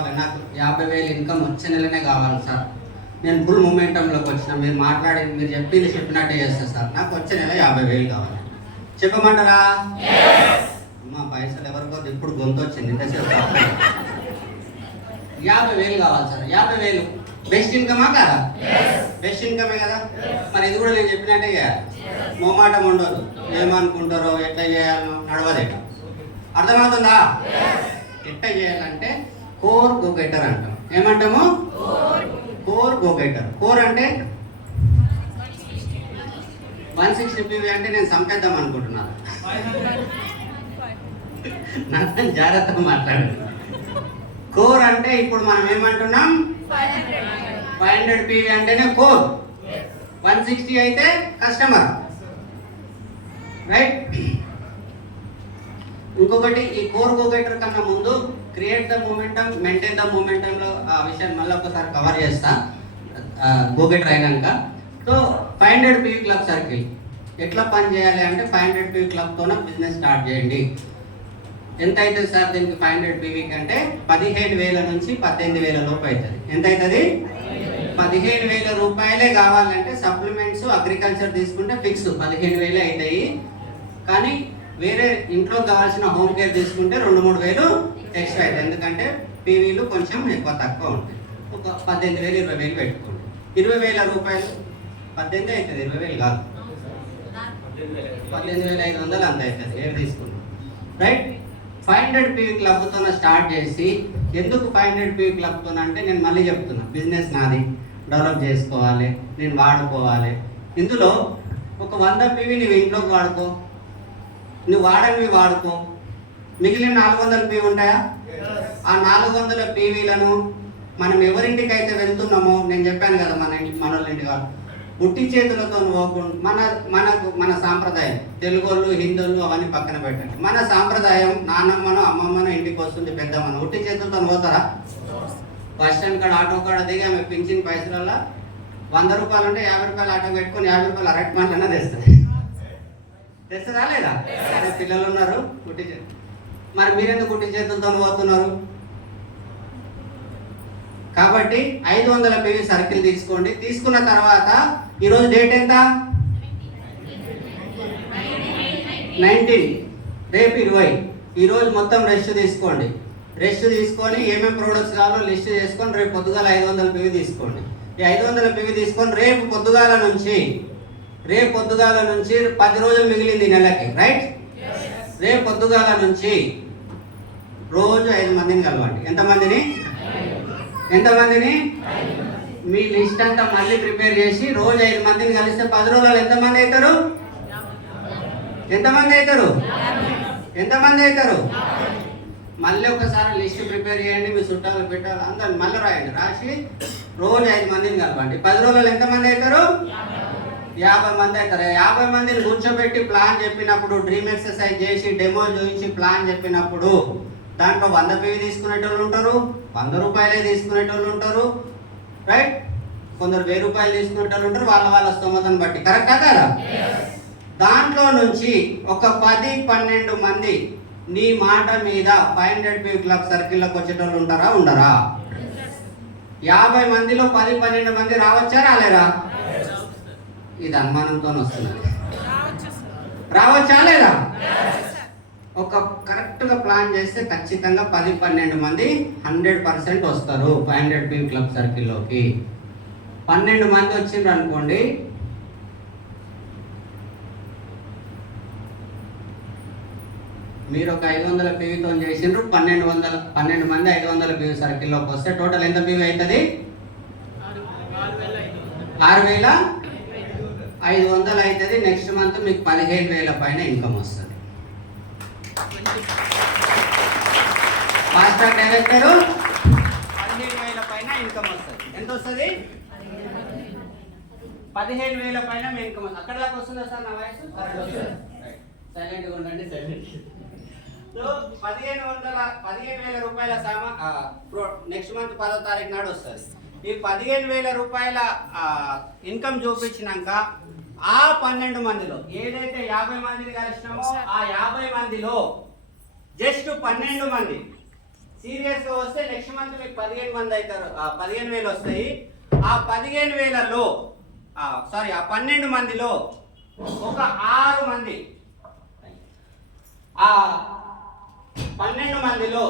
కావాలి, నాకు 50,000 ఇన్కమ్ వచ్చే నెలనే కావాలి సార్, నేను ఫుల్ మూమెంటంలోకి వచ్చిన, మీరు మాట్లాడేది మీరు చెప్పినట్టే చేస్తా సార్, నాకు వచ్చే నెల 50,000 కావాలి. చెప్పమంటారా? మా పైసలు ఎవరికో ఇప్పుడు గొంతు వచ్చింది ఇంతసేపు. 50,000 కావాలి సార్. 50,000 బెస్ట్ ఇన్కమా కదా? బెస్ట్ ఇన్కమే కదా. మరి ఇది కూడా నేను చెప్పినట్టే చేయాలి, మోమాటం ఉండదు, ఏమనుకుంటారో ఎట్లా చేయాలో నడవదేట. అర్థమవుతుందా? ఎట్లా చేయాలంటే కోర్ గో గెటర్ అంటాం. ఏమంటాము? Core go getter. కోర్ అంటే 160 PV అంటే నేను సంపేద్దాం అనుకుంటున్నాను. నన్ను జాగ్రత్తగా మాట్లాడు. కోర్ అంటే ఇప్పుడు మనం ఏమంటున్నాం, 500 PV అంటేనే కోర్, 160 అయితే కస్టమర్, రైట్? ఇంకొకటి, ఈ కోర్ గో గెటర్ కన్నా ముందు create the momentum, maintain the మూమెంటంలో ఆ విషయాన్ని మళ్ళీ ఒకసారి కవర్ చేస్తా గో గెటర్ అయినాక. సో 500 PV క్లబ్ సర్కిల్ ఎట్లా పని చేయాలి అంటే 500 PV క్లబ్తోనే బిజినెస్ స్టార్ట్ చేయండి. ఎంత అవుతుంది సార్ దీనికి 500 PV అంటే 15,000 నుంచి 18,000 లోపు అవుతుంది. ఎంత అవుతుంది? 15,000 రూపాయలే కావాలంటే సప్లిమెంట్స్ అగ్రికల్చర్ తీసుకుంటే ఫిక్స్ 15,000 అవుతాయి. కానీ వేరే ఇంట్లో కావాల్సిన హోమ్ కేర్ తీసుకుంటే 2-3,000 ఎక్స్ట్రా అవుతాయి. ఎందుకంటే పీవీలు కొంచెం ఎక్కువ తక్కువ ఉంటాయి. ఒక 18,000 20,000 పెట్టుకోండి. 20,000 రూపాయలు 18 అవుతుంది, 20,000 కాదు, 18,500 అంత అవుతుంది ఏమి తీసుకున్నాం, రైట్? 500 PV క్లబ్తో స్టార్ట్ చేసి, ఎందుకు 500 PV క్లబ్తో అంటే నేను మళ్ళీ చెప్తున్నా, బిజినెస్ నాది, డెవలప్ చేసుకోవాలి, నేను వాడుకోవాలి. ఇందులో ఒక 100 PV నువ్వు ఇంట్లోకి వాడుకో, నువ్వు వాడనివి వాడుకో, మిగిలిన 400 PV ఉంటాయా? ఆ 400 PVలను మనం ఎవరింటికి అయితే వెళ్తున్నామో, నేను చెప్పాను కదా మన వాళ్ళ ఇంటి వాళ్ళు ఉట్టి చేతులతో పోకుండా మన సాంప్రదాయం, తెలుగోళ్ళు హిందువులు అవన్నీ పక్కన పెట్టండి. మన సాంప్రదాయం, నాన్నమ్మను అమ్మమ్మను ఇంటికి వస్తుంది పెద్దమ్మను, ఉట్టి చేతులతో పోతారా? బస్ స్టాండ్ కాడ ఆటో కాడ దిగి ఆమె పింఛన్ పైసలలో 100 రూపాయలు ఉంటే 50 రూపాయలు ఆటో పెట్టుకొని 50 రూపాయలు అరటి మాటలన్నా తెస్తుందా లేదా? అరే పిల్లలు ఉన్నారు ఉట్టి చేతులు, మరి మీరెందుకు ఉట్టి చేతులతో పోతున్నారు? కాబట్టి 500 PV సర్కిల్ తీసుకోండి. తీసుకున్న తర్వాత ఈరోజు డేట్ ఎంత? 19, రేపు 20. ఈరోజు మొత్తం రెస్ట్ తీసుకోండి. రెస్ట్ తీసుకొని ఏమేమి ప్రోడక్ట్స్ కావాలో లిస్ట్ చేసుకొని రేపు పొద్దుగాల 500 PV తీసుకోండి. ఈ 500 PV తీసుకొని రేపు పొద్దుగాల నుంచి 10 రోజులు మిగిలింది నెలకి, రైట్? రేపు పొద్దుగాల నుంచి రోజు 5 మందిని కలవండి. ఎంతమందిని? మీ లిస్ట్ అంతా మళ్ళీ ప్రిపేర్ చేసి రోజు 5 మందిని కలిస్తే 10 రోజులు ఎంతమంది అవుతారు? మళ్ళీ ఒకసారి లిస్ట్ ప్రిపేర్ చేయండి, మీ చుట్టాలు పెట్టాలి అందరు మళ్ళీ రాయండి, రాసి రోజు 5 మందిని కలవండి. 10 రోజులు ఎంతమంది అవుతారు? 50 మంది అవుతారు. 50 మందిని కూర్చోబెట్టి ప్లాన్ చెప్పినప్పుడు, డ్రీమ్ ఎక్సర్సైజ్ చేసి డెమో చూపించి ప్లాన్ చెప్పినప్పుడు దాంట్లో 100 PV తీసుకునేటోళ్ళు ఉంటారు, 100 రూపాయలే తీసుకునేటోళ్ళు ఉంటారు, రైట్? కొందరు 1000 రూపాయలు తీసుకునేటోళ్ళు ఉంటారు, వాళ్ళ స్తోమతను బట్టి. కరెక్టా కదా? దాంట్లో నుంచి ఒక 10-12 మంది నీ మాట మీద 500 PV క్లబ్ సర్కిల్లోకి వచ్చేటోళ్ళు ఉంటారా? ఉండరా? 50 మందిలో 10-12 మంది రావచ్చా రాలేరా? ఇది అనుమానంతో వస్తున్నది. రావచ్చా లేదా? ఒక కరెక్ట్గా ప్లాన్ చేస్తే ఖచ్చితంగా 10-12 మంది 100% వస్తారు 500 PV క్లబ్ సర్కిల్లోకి. 12 మంది వచ్చిండ్రు అనుకోండి, మీరు ఒక 500 PVతో చేసిండ్రు, 12 మంది 500 PV సర్కిల్లోకి వస్తే టోటల్ ఎంత PV అవుతుంది? 6,500 అవుతుంది. నెక్స్ట్ మంత్ మీకు 15,000 పైన ఇన్కమ్ వస్తుంది. ఫాస్ట్ ట్రాక్ డైరెక్టర్ 15,000 పైన ఇన్కమ్ వస్తుంది. ఎంత వస్తుంది? 15,000 పైన మీ ఇన్కమ్ వస్తుంది. అక్కడ దాకా వస్తుందా సార్ నా వాయిస్? సైలెంట్గా ఉండండి, సైలెంట్. సో 15,000 రూపాయల నెక్స్ట్ మంత్ 10వ తారీఖు నాడు వస్తుంది. ఈ 15,000 రూపాయల ఇన్కమ్ చూపించినాక ఆ 12 మందిలో ఏదైతే 50 మందిని కలిసినామో ఆ 50 మందిలో జస్ట్ 12 మంది సీరియస్గా వస్తే నెక్స్ట్ మంత్ మీకు 15 మంది అవుతారు, 15,000 వస్తాయి. ఆ 15,000లో ఆ 12 మందిలో ఒక 6 మంది, ఆ 12 మందిలో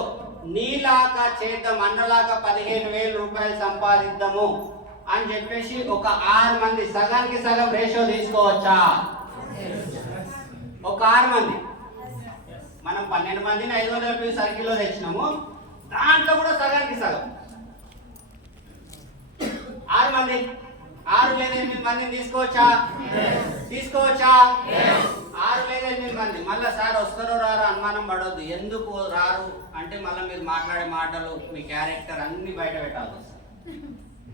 నీలాగా చేద్దాం, అన్నలాగా 15,000 రూపాయలు సంపాదిద్దాము అని చెప్పేసి ఒక 6 మంది సగానికి సగం రేషియో తీసుకోవచ్చా? ఒక 6 మంది. మనం 12 మందిని 500 రూపాయలు సర్కిల్లో తెచ్చినాము, దాంట్లో కూడా సగానికి సగం 6 మంది, 6 లేదా 8 మందిని తీసుకోవచ్చా? తీసుకోవచ్చా? 6 లేదా 8 మంది. మళ్ళీ సార్ వస్తారో రారో అనుమానం పడవద్దు. ఎందుకు రారు అంటే మళ్ళీ మీరు మాట్లాడే మాటలు, మీ క్యారెక్టర్ అన్ని బయట పెట్టాల్సి వస్తుంది.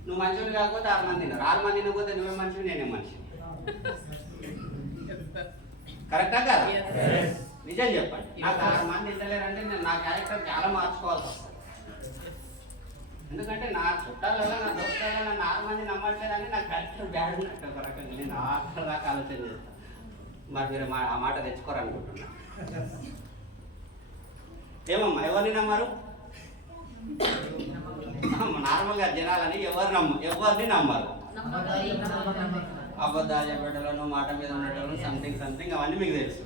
నువ్వు మంచివి కాకపోతే 6 మంది తిన్నారు, 6 మంది తినకపోతే నువ్వే మనిషివి, నేనే మనిషి. కరెక్టా కదా? నిజం చెప్పండి. నాకు 6 మంది తింటలేరంటే నేను నా క్యారెక్టర్ చాలా మార్చుకోవాల్సి వస్తుంది. ఎందుకంటే నా చుట్టాలలో, నా దోస్తాలలో నన్ను 6 మంది నమ్మట్లేదని నాకు క్యారెక్టర్ బ్యాడ్ ఉన్నట్టు ఒక రకంగా నేను ఆఖరి దాకా ఆలోచన చేస్తాను. మరి మీరు ఆ మాట తెచ్చుకోరనుకుంటున్నా. ఏమమ్మా, ఎవరిని నమ్మరు? నార్మల్గా జనాలని ఎవరిని నమ్మరు. అబద్ధాలు చెప్పేటోళ్ళను, మాట మీద ఉండేటోళ్ళను, సంథింగ్ అవన్నీ మీకు తెలుసు.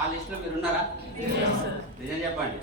ఆ లిస్టులో మీరు ఉన్నారా? నిజం చెప్పండి.